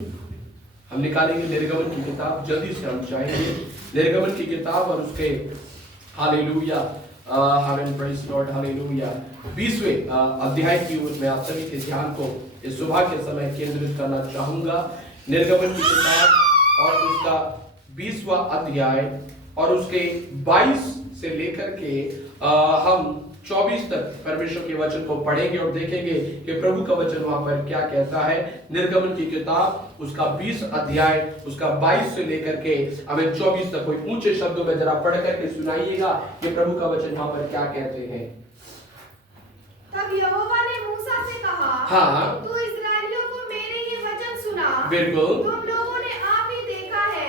हम निकालेंगे निर्गमन की किताब, जल्दी से हम जाएंगे निर्गमन की किताब और उसके हालेलुया प्रेज़ लॉर्ड हालेलुया 20वें अध्याय की ओर मैं आप सभी के ध्यान को इस सुबह के समय केंद्रित करना चाहूंगा। निर्गमन की किताब और उसका 20वां अध्याय और उसके 22 से लेकर के हम 24 तक परमेश्वर के वचन को पढ़ेंगे और देखेंगे कि प्रभु का वचन वहां पर क्या कहता है। निर्गमन की किताब उसका 20 अध्याय उसका 22 से लेकर के हमें 24 तक, कोई ऊंचे शब्दों में जरा पढ़ करके सुनाइएगा कि प्रभु का वचन वहां पर क्या कहते हैं। तब यहोवा ने मूसा से कहा, हाँ, तू इस्राएलियों को मेरे ये वचन सुना। बिल्कुल। तुम लोगों ने आप ही देखा है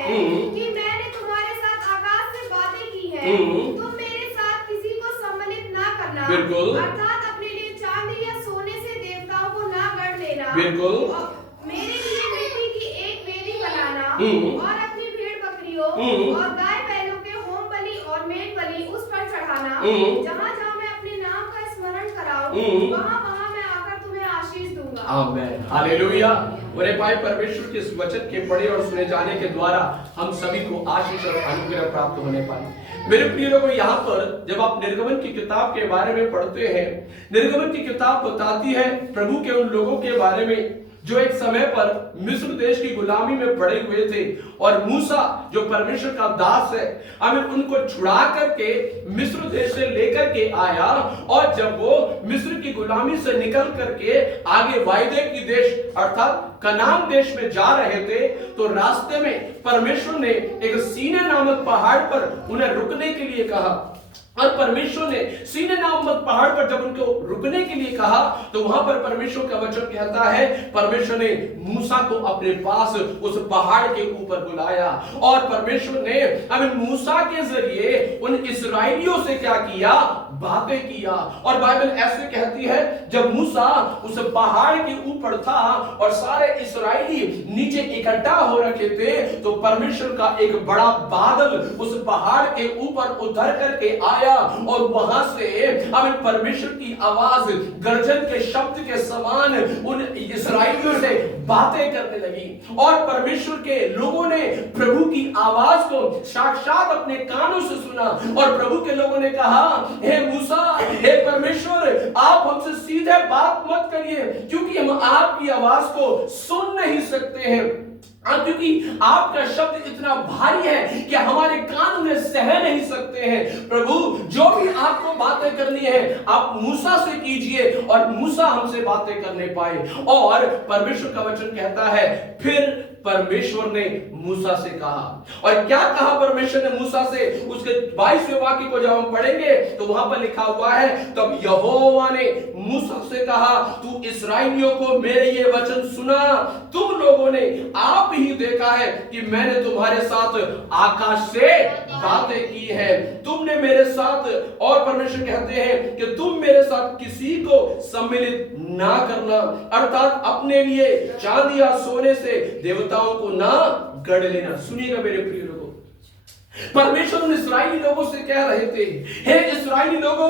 कि मैंने तुम्हारे साथ आकाश से बातें की है। तुम मेरे साथ किसी को सम्मिलित ना करना, बिल्कुल। अर्थात अपने लिए चांदी या सोने से देवताओं को ना गढ़ लेना। बिल्कुल। मेरे लिए मिट्टी की एक वेदी बनाना और अपनी भेड़ बकरियों और गाय बैलों के होम बलि और मेल बलि उस पर चढ़ाना। जहाँ जहाँ मैं अपने नाम का स्मरण कराऊं, वहाँ वहाँ मैं आकर तुम्हें आशीष दूंगा। आमीन हालेलुया। मेरे भाई, परमेश्वर के इस वचन के पढ़े और सुने जाने के द्वारा हम सभी को आशीष और अनुग्रह प्राप्त होने पाए। मेरे प्रिय लोगों, यहाँ पर जब आप निर्गमन की किताब के बारे में पढ़ते हैं, निर्गमन की किताब बताती है प्रभु के उन लोगों के बारे में जो एक समय पर मिस्र देश की गुलामी में पड़े हुए थे और मूसा जो परमेश्वर का दास है, हमें उनको छुड़ा करके मिस्र देश से लेकर के आया। और जब वो मिस्र की गुलामी से निकल करके आगे वायदे की देश अर्थात कनान देश में जा रहे थे, तो रास्ते में परमेश्वर ने एक सीने नामक पहाड़ पर उन्हें रुकने के लिए कहा। और परमेश्वर ने सीने नामक पहाड़ पर जब उनको रुकने के लिए कहा, तो वहां पर परमेश्वर का वचन कहता है परमेश्वर ने मूसा को अपने पास उस पहाड़ के ऊपर बुलाया और परमेश्वर ने हमें मूसा के जरिए उन इस्राएलियों से क्या किया, बातें किया। और बाइबल ऐसे कहती है जब मूसा उस पहाड़ के ऊपर था और सारे इस्राएली नीचे इकट्ठा हो रखे थे, तो परमेश्वर का एक बड़ा बादल उस पहाड़ के ऊपर उतर करके आया और वहां से हमें परमेश्वर की आवाज गर्जन के शब्द के समान उन इस्राएलियों से बातें करने लगी। और परमेश्वर के लोगों ने प्रभु की आवाज को साक्षात अपने कानों से सुना और प्रभु के लोगों ने कहा, हे मूसा, हे परमेश्वर, आप हमसे सीधे बात मत करिए क्योंकि हम आपकी आवाज को सुन नहीं सकते हैं, क्योंकि आपका शब्द इतना भारी है कि हमारे कान उन्हें सह नहीं सकते हैं। प्रभु, जो भी आपको बातें करनी है आप मूसा से कीजिए और मूसा हमसे बातें करने पाए। और परमेश्वर का वचन कहता है फिर परमेश्वर ने मूसा से कहा। और क्या कहा परमेश्वर ने मूसा से, उसके 22वें वाक्य को जब हम पढ़ेंगे तो वहां पर लिखा हुआ है, तब यहोवा ने मूसा से कहा, तू इस्राएलियों को मेरे ये वचन सुना। तुम लोगों ने आप ही देखा है कि मैंने तुम्हारे साथ आकाश से बातें की है, तुमने मेरे साथ, और परमेश्वर कहते हैं कि तुम मेरे साथ किसी को सम्मिलित ना करना, अर्थात अपने लिए चांदी या सोने से देवताओं को ना गढ़ लेना। सुनिएगा मेरे प्रिय लोगों, परमेश्वर उन इस्राएली लोगों से कह रहे थे, हे इस्राएली लोगों,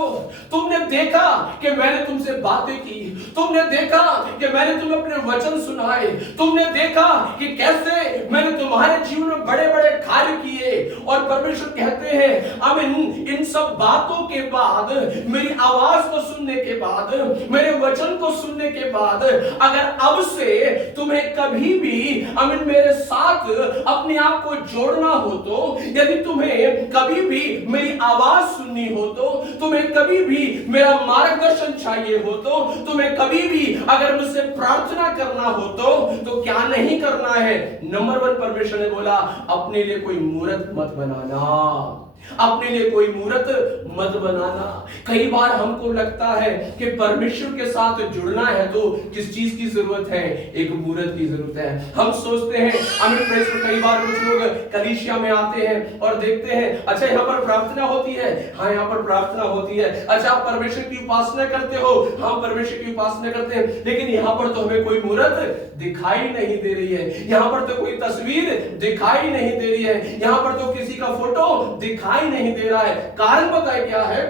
तुमने देखा कि मैंने तुमसे बातें की, तुमने देखा कि मैंने तुम्हें अपने वचन सुनाए, तुमने देखा कि कैसे मैंने तुम्हारे जीवन में बड़े बड़े कार्य किए। और परमेश्वर कहते हैं आमीन, इन सब बातों के बाद, मेरी आवाज को सुनने के बाद, मेरे वचन को सुनने के बाद, अगर अब से तुम्हें कभी भी आमीन मेरे साथ अपने आप को जोड़ना हो, तो यदि तुम्हें कभी भी मेरी आवाज सुननी हो, तो तुम्हें कभी भी मेरा मार्गदर्शन चाहिए हो, तो तुम्हें कभी भी अगर मुझसे प्रार्थना करना हो, तो क्या नहीं करना है। नंबर 1 परमेश्वर ने बोला, अपने लिए कोई मूर्त मत बनाना, अपने लिए कोई मूर्त मत बनाना। कई बार हमको लगता है कि परमेश्वर के साथ जुड़ना है तो किस चीज की जरूरत है, एक मूर्त की जरूरत है। हम सोचते हैं आमीन प्रेस, कई बार कुछ लोग कलीसिया में आते हैं और देखते हैं, अच्छा यहाँ पर प्रार्थना होती है, हाँ यहाँ पर प्रार्थना होती है, अच्छा आप परमेश्वर की उपासना करते हो, हाँ परमेश्वर की उपासना करते हैं, लेकिन यहाँ पर तो हमें कोई मूर्त दिखाई नहीं दे रही है, यहाँ पर तो कोई तस्वीर दिखाई नहीं दे रही है, यहाँ पर तो किसी का फोटो दिखाई नहीं दे रहा है। कारण बताए क्या है,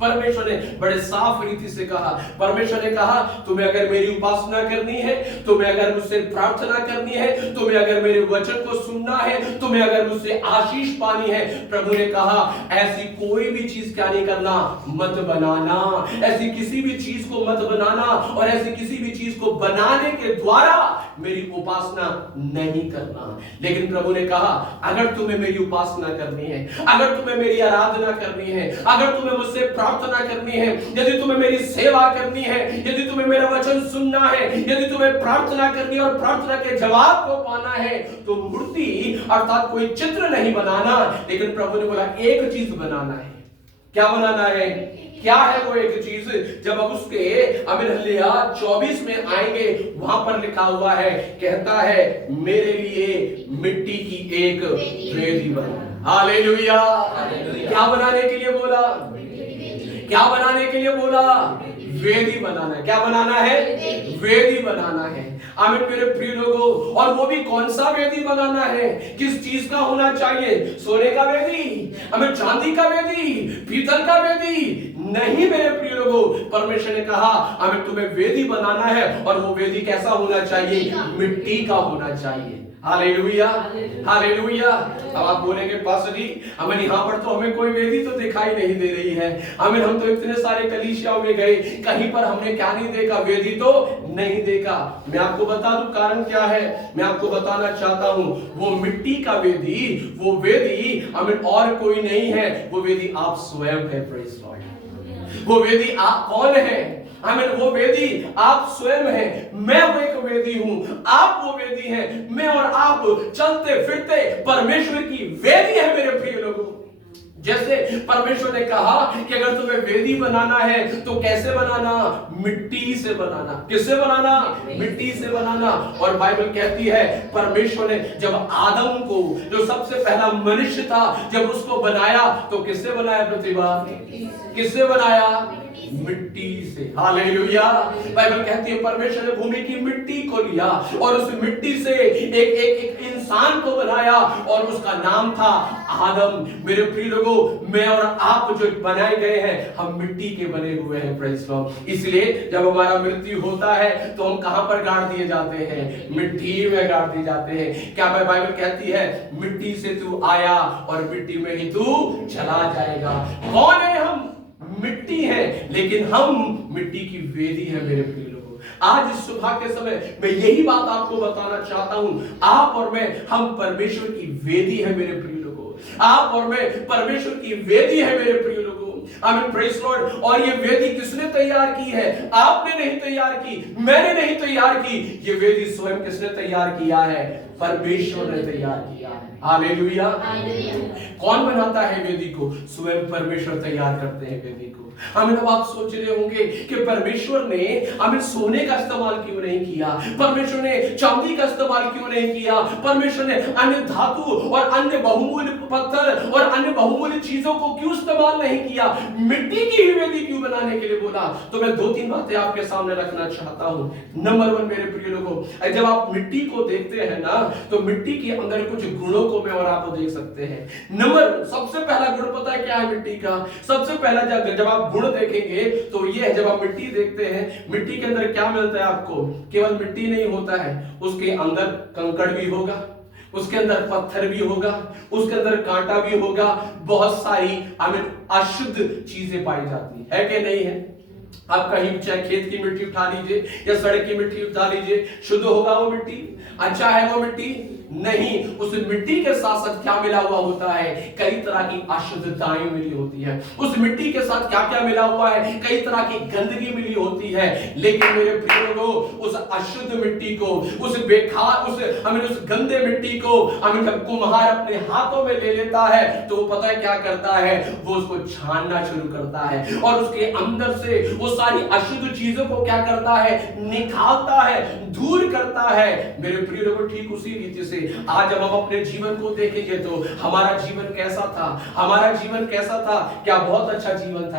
परमेश्वर ने बड़े साफ रीति से कहा। परमेश्वर ने कहा तुम्हें अगर मेरी उपासना करनी है, तुम्हें अगर मुझसे प्रार्थना करनी है, तुम्हें अगर मेरे वचन को सुनना है, तुम्हें अगर मुझसे आशीष पानी है, प्रभु ने कहा ऐसी कोई भी चीज क्या नहीं करना, मत बनाना, ऐसी किसी भी चीज को मत बनाना, और ऐसी किसी भी चीज को बनाने के द्वारा मेरी उपासना नहीं करना। लेकिन प्रभु ने कहा अगर तुम्हें मेरी उपासना करनी है, अगर तुम्हें मेरी आराधना करनी है, अगर तुम्हें मुझसे प्रार्थना करनी है, यदि तुम्हें मेरी सेवा करनी है, यदि तुम्हें मेरा वचन सुनना है, यदि तुम्हें प्रार्थना करनी है और प्रार्थना के जवाब को पाना है, तो मूर्ति अर्थात कोई चित्र नहीं बनाना। लेकिन प्रभु ने बोला एक चीज बनाना है। क्या बनाना है? क्या है वो एक चीज? जब अब उसके हल्लेलुया 24 में आएंगे, वहां पर लिखा हुआ है, कहता है मेरे लिए मिट्टी की एक वेदी बना। हालेलुया। क्या बनाने के लिए बोला? क्या बनाने के लिए बोला? वेदी बनाना है। क्या बनाना है? वेदी बनाना है। आमीन मेरे प्रिय लोगों, और वो भी कौन सा वेदी बनाना है? किस चीज का होना चाहिए? सोने का वेदी, हमें चांदी का वेदी, पीतल का वेदी नहीं मेरे प्रिय लोगों। परमेश्वर ने कहा हमें तुम्हें वेदी बनाना है, और वो वेदी कैसा होना चाहिए? मिट्टी का होना चाहिए। Hallelujah, hallelujah. अब आप बोलेंगे पास्टर जी हमें यहाँ पर तो हमें कोई वेदी तो दिखाई नहीं दे रही है, हमें हम तो इतने सारे कलीसियाओं में गए, कहीं पर हमने क्या नहीं देखा? वेदी तो नहीं देखा। मैं आपको बता दूं कारण क्या है, मैं आपको बताना चाहता हूं। वो मिट्टी का वेदी, वो वेदी हमें और कोई नहीं है, वो वेदी आप स्वयं है। Praise Lord. वो वेदी आप कौन है? आमीन। वो वेदी आप स्वयं हैं। मैं वो एक वेदी हूं, आप वो वेदी हैं। मैं और आप चलते फिरते परमेश्वर की वेदी है मेरे प्रिय लोगों। जैसे परमेश्वर ने कहा कि अगर तुम्हें वेदी बनाना है तो कैसे बनाना? मिट्टी से बनाना। किससे बनाना? मिट्टी से बनाना। और बाइबल कहती है परमेश्वर ने जब आदम को, जो सबसे पहला मनुष्य था, जब उसको बनाया तो किससे बनाया? प्रतिभा किससे बनाया? मिट्टी से। हालेलुया। बाइबल कहती है परमेश्वर ने भूमि की मिट्टी को लिया और उस मिट्टी से एक इंसान को बनाया और उसका नाम था आदम। मेरे प्रिय लोगों, मैं और आप जो बनाए गए हैं, हम मिट्टी के बने हुए हैं। Praise Lord. इसलिए जब हमारा मृत्यु होता है तो हम कहां पर गाड़ दिए जाते हैं? मिट्टी में गाड़ दिए जाते हैं। क्या बाइबल कहती है मिट्टी से तू आया और मिट्टी में ही तू चला जाएगा। कौन है हम? मिट्टी है, लेकिन हम मिट्टी की वेदी है मेरे प्रिय लोगों। आज इस सुबह के समय मैं यही बात आपको बताना चाहता हूं। आप और मैं, हम परमेश्वर की वेदी है मेरे प्रिय लोगों। आप और मैं परमेश्वर की वेदी है मेरे प्रिय लोगों। आमीन, प्रेज़ लॉर्ड। और ये वेदी किसने तैयार की है? आपने नहीं तैयार की, मैंने नहीं तैयार की। ये वेदी स्वयं किसने तैयार किया है? परमेश्वर ने तैयार किया है। हालेलुया। कौन बनाता है वेदी को? स्वयं परमेश्वर तैयार करते हैं वेदी को। आमीन। अब आप सोच रहे होंगे कि परमेश्वर ने आमीन सोने का इस्तेमाल क्यों नहीं किया? परमेश्वर ने चांदी का इस्तेमाल क्यों नहीं किया? परमेश्वर ने अन्य धातु और अन्य बहुमूल्य पत्थर और अन्य बहुमूल्य चीजों को क्यों इस्तेमाल नहीं किया? मिट्टी की ही वेदी क्यों बनाने के लिए बोला? तो मैं दो तीन बातें आपके सामने रखना चाहता हूं। नंबर 1 मेरे प्रिय लोगों, जब आप मिट्टी को देखते हैं ना, तो मिट्टी के अंदर कुछ गुणों को मैं और आप देख सकते हैं। सबसे पहला गुण पता है क्या है मिट्टी का? सबसे पहला जब आप गुण देखेंगे तो ये है, जब आप मिट्टी देखते हैं, मिट्टी के अंदर क्या मिलता है आपको? केवल मिट्टी नहीं होता है, उसके अंदर कंकड़ भी होगा, उसके अंदर पत्थर भी होगा, उसके अंदर कांटा भी होगा, बहुत सारी आमीन अशुद्ध चीजें पाई जाती है कि नहीं है? आप कहीं चाहे खेत की मिट्टी उठा लीजिए या सड़क की मिट्टी उठा लीजिए, शुद्ध होगा वो मिट्टी? अच्छा है वो मिट्टी? नहीं। उस मिट्टी के साथ साथ क्या मिला हुआ होता है? कई तरह की अशुद्धताएं मिली होती है। उस मिट्टी के साथ क्या क्या मिला हुआ है? कई तरह की गंदगी मिली होती है। लेकिन मेरे प्रिय लोगों, उस अशुद्ध मिट्टी को, उस बेकार, उस गंदे मिट्टी को जब कुम्हार अपने हाथों में ले लेता है तो वो पता है क्या करता है? वो उसको छानना शुरू करता है और उसके अंदर से वो सारी अशुद्ध चीजों को क्या करता है, निकालता है, दूर करता है। मेरे प्रिय लोगों, ठीक उसी रीति से आज जब हम अपने जीवन को देखेंगे तो हमारा जीवन कैसा था, हमारा जीवन कैसा था? क्या बहुत अच्छा जीवन था?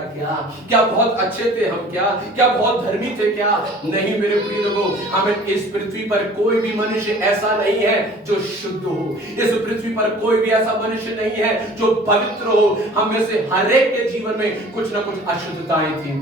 क्या बहुत अच्छे थे हम? क्या बहुत धर्मी थे? क्या नहीं मेरे प्रिय लोगों, हमें इस पृथ्वी पर कोई भी मनुष्य ऐसा नहीं है जो शुद्ध हो। इस पृथ्वी पर कोई भी ऐसा मनुष्य नहीं है जो पवित्र हो। हम में से हर एक के जीवन में कुछ ना कुछ अशुद्धताएं थी,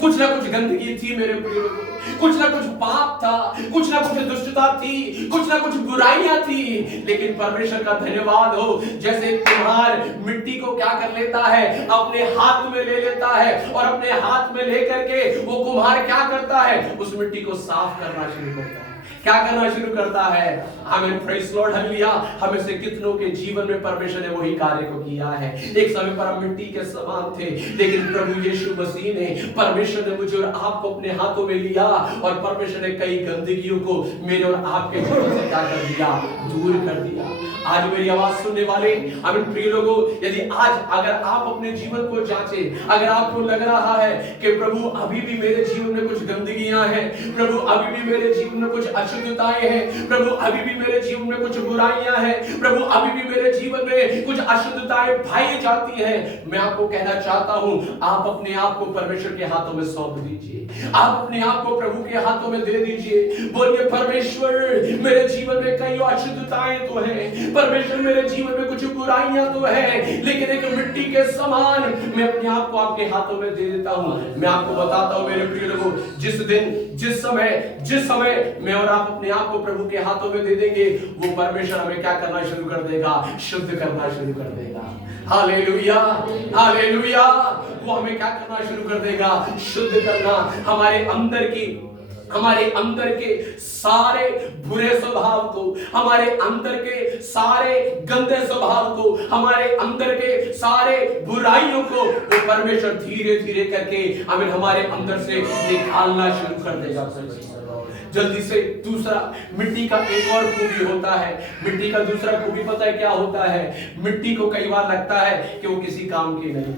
कुछ ना कुछ गंदगी थी मेरे प्रिय लोगों, कुछ ना कुछ पाप था, कुछ ना कुछ दुष्टता थी, कुछ ना कुछ बुराइयां थी। लेकिन परमेश्वर का धन्यवाद हो, जैसे कुम्हार मिट्टी को क्या कर लेता है, अपने हाथ में ले लेता है और अपने हाथ में लेकर के वो कुम्हार क्या करता है, उस मिट्टी को साफ करना शुरू करता है। क्या करना शुरू करता है? आमीन, प्रेज़ लॉर्ड, हालेलुया। हमें से कितनों के जीवन में परमेश्वर ने वही कार्य को किया है। एक समय पर हम मिट्टी के समान थे, लेकिन प्रभु यीशु मसीह ने, परमेश्वर ने मुझे और आपको अपने हाथों में लिया और परमेश्वर ने कई गंदगियों को मेरे और आपके जीवन से क्या कर दिया, दूर कर दिया। आज मेरी आवाज सुनने वाले आमीन प्रिय लोगों, यदि आज अगर आप अपने जीवन को जांचें, अगर आपको लग रहा है कि प्रभु अभी भी मेरे जीवन में कुछ गंदगियां हैं, प्रभु अभी भी मेरे जीवन में कुछ अशुद्धताएं हैं, प्रभु अभी भी मेरे जीवन में कुछ बुराइयां हैं, प्रभु अभी भी मेरे जीवन में कुछ अशुद्धताएं पाई जाती हैं, मैं आपको कहना चाहता हूं, आप अपने आप को परमेश्वर के हाथों में सौंप दीजिए। आप अपने आप को प्रभु के हाथों में दे दीजिए। बोलिए, परमेश्वर मेरे जीवन में कई अशुद्धताएं तो हैं, परमेश्वर मेरे जीवन में कुछ बुराइयां तो हैं, लेकिन एक मिट्टी के समान मैं अपने आप को आपके हाथों में दे देता हूं। मैं आपको बताता हूं मेरे प्रिय लोगों, जिस दिन जिस समय मैं और आप अपने आप को प्रभु के हाथों में दे देंगे, वो परमेश्वर हमें क्या करना शुरू कर देगा, शुद्ध करना शुरू कर देगा। Hallelujah, hallelujah. वो हमें क्या करना शुरू कर देगा, शुद्ध करना। हमारे अंदर के सारे बुरे स्वभाव को, हमारे अंदर के सारे गंदे स्वभाव को, हमारे अंदर के सारे बुराइयों को वो परमेश्वर धीरे धीरे करके हमें हमारे अंदर से निकालना शुरू कर देगा। जल्दी से दूसरा, मिट्टी का एक और खूबी होता है। मिट्टी का दूसरा खूबी पता है क्या होता है? मिट्टी को कई बार लगता है कि वो किसी काम की नहीं।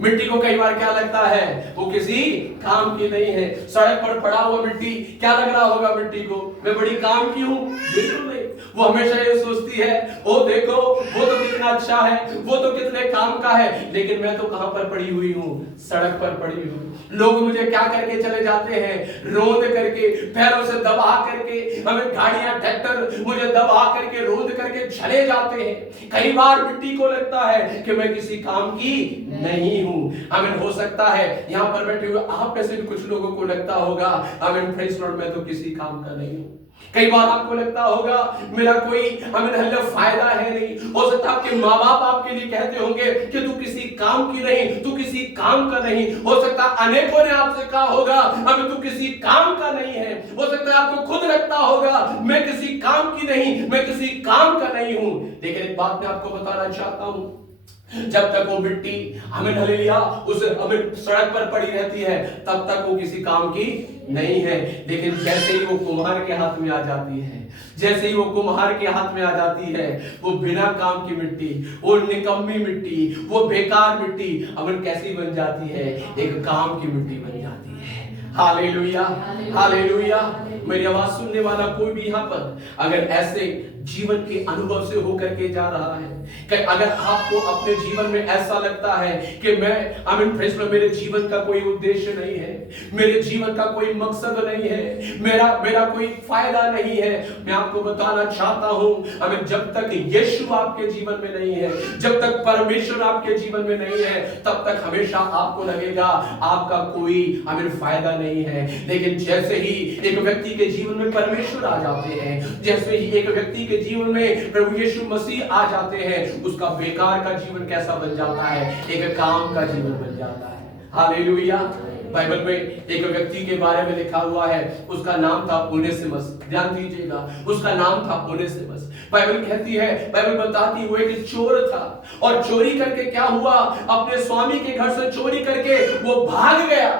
मिट्टी को कई बार क्या लगता है, वो किसी काम की नहीं है। सड़क पर पड़ा हुआ मिट्टी क्या लग रहा होगा मिट्टी को, मैं बड़ी काम की हूं? बिल्कुल नहीं। वो हमेशा ये सोचती है, ओ देखो वो तो कितना अच्छा है, वो तो कितने काम का है, लेकिन मैं तो कहां पर पड़ी हुई हूं, सड़क पर पड़ी हूं। लोग मुझे क्या करके चले जाते हैं, रोंद करके, पैरों से दबा करके, हमें गाड़ियां ट्रैक्टर मुझे दबा करके, रोंद करके चले जाते हैं। कई बार मिट्टी को लगता है कि मैं किसी काम की नहीं हूं। आमीन। हो सकता है यहां पर बैठे हुए आप में से कुछ लोगों को लगता होगा, आमीन, प्रेज़ लॉर्ड, मैं तो किसी काम का नहीं हूं। कई बार आपको लगता होगा मेरा कोई आमीन फायदा है नहीं। हो सकता है आपके माँ बाप आपके लिए कहते होंगे कि तू किसी काम की नहीं, तू किसी काम का नहीं। हो सकता है अनेकों ने आपसे कहा होगा अभी तू किसी काम का नहीं है। हो सकता है आपको खुद लगता होगा मैं किसी काम की नहीं, मैं किसी काम का नहीं हूं। लेकिन एक बात मैं आपको बताना चाहता हूं, जब तक वो मिट्टी हमें हालेलुया उस हमें सड़क पर पड़ी रहती है, तब तक वो किसी काम की नहीं है। लेकिन जैसे ही वो कुम्हार के हाथ में आ जाती है, जैसे ही वो कुम्हार के हाथ में आ जाती है, वो बिना काम की मिट्टी, वो निकम्मी मिट्टी, वो बेकार मिट्टी हमें कैसी बन जाती है, एक काम की मिट्टी बन जाती है। Hallelujah, hallelujah. मेरी आवाज सुनने वाला कोई भी यहाँ पर अगर ऐसे जीवन के अनुभव से होकर के जा रहा है, कि अगर आपको अपने जीवन में ऐसा लगता है कि मैं आमीन प्रेज़ लॉर्ड, मेरे जीवन का कोई उद्देश्य नहीं है, मेरे जीवन का कोई मकसद नहीं है, मेरा कोई फायदा नहीं है, मैं आपको बताना चाहता हूं, आमीन, जब तक यीशु आपके जीवन में नहीं है, जब तक परमेश्वर आपके जीवन में नहीं है, तब तक हमेशा आपको लगेगा आपका कोई आमीन फायदा नहीं है। लेकिन जैसे ही एक व्यक्ति के जीवन में परमेश्वर आ जाते हैं, जैसे ही एक व्यक्ति के जीवन में प्रभु यीशु मसीह आ जाते हैं, उसका बेकार का जीवन कैसा बन जाता है, एक काम का जीवन बन जाता है। हालेलुया। बाइबल में एक व्यक्ति के बारे में लिखा हुआ है, उसका नाम था ओनेसिमस। ध्यान दीजिएगा, उसका नाम था ओनेसिमस। बाइबल कहती है, बाइबल बताती वो एक चोर था और चोरी करके क्या हुआ, अपने स्वामी के घर से चोरी करके वो भाग गया।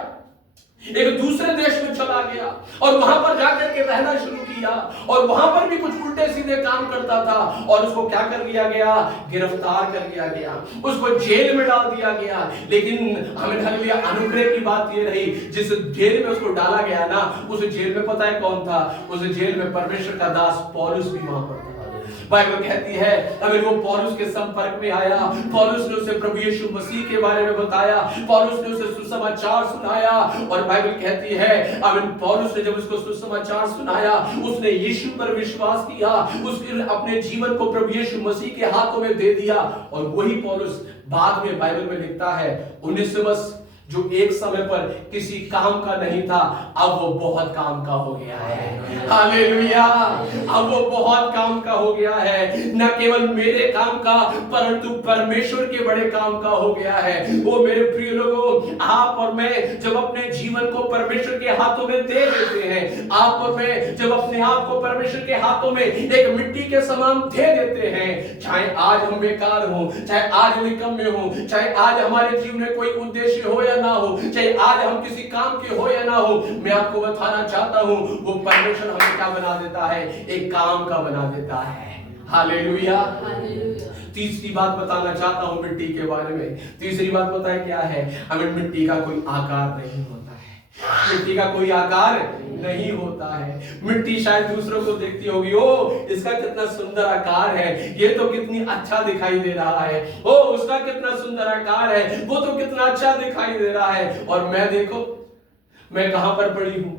एक दूसरे देश में चला गया और वहां पर जाकर के रहना शुरू किया और वहां पर भी कुछ उल्टे सीधे काम करता था और उसको क्या कर लिया गया, गिरफ्तार कर लिया गया, उसको जेल में डाल दिया गया। लेकिन हमें हालेलुया अनुग्रह की बात ये रही, जिस जेल में उसको डाला गया ना, उस जेल में पता है कौन था? उस जेल में परमेश्वर का दास पौलुस भी वहां पर था। बाइबल कहती है अगर वो पौलुस के संपर्क में आया, पौलुस ने उसे प्रभु यीशु मसीह के बारे में बताया, पौलुस ने उसे सुसमाचार सुनाया और बाइबल कहती है अगर पौलुस ने जब उसको सुसमाचार सुनाया, उसने यीशु पर विश्वास किया, उसने अपने जीवन को प्रभु यीशु मसीह के हाथों में दे दिया। और वही पौलुस बाद में बाइबल में लिखता है उनेसिमुस, जो एक समय पर किसी काम का नहीं था, अब वो बहुत काम का हो गया है। हालेलुया, अब वो बहुत काम का हो गया है, न केवल मेरे काम का परंतु परमेश्वर के बड़े काम का हो गया है। वो मेरे प्रिय लोगों, आप और मैं जब अपने जीवन को परमेश्वर के हाथों में दे देते हैं, आप और मैं जब अपने आप को परमेश्वर के हाथों में एक मिट्टी के समान दे देते हैं, चाहे आज हम बेकार हो, चाहे आज निकम्मे हो, चाहे आज हमारे जीवन में कोई उद्देश्य हो या ना हो, चाहे आज हम किसी काम के हो या ना हो, मैं आपको बताना चाहता हूं वो परमेश्वर हमें क्या बना देता है, एक काम का बना देता है। हालेलुया। तीसरी बात बताना चाहता हूं मिट्टी के बारे में। तीसरी बात पता है क्या है? हमें मिट्टी का कोई आकार नहीं होता है। मिट्टी का कोई आकार नहीं होता है। मिट्टी शायद दूसरों को देखती होगी, ओ इसका कितना सुंदर आकार है, ये तो कितनी अच्छा दिखाई दे रहा है, ओ उसका कितना सुंदर आकार है, वो तो कितना अच्छा दिखाई दे रहा है। और मैं देखो, मैं कहां पर पड़ी हूं?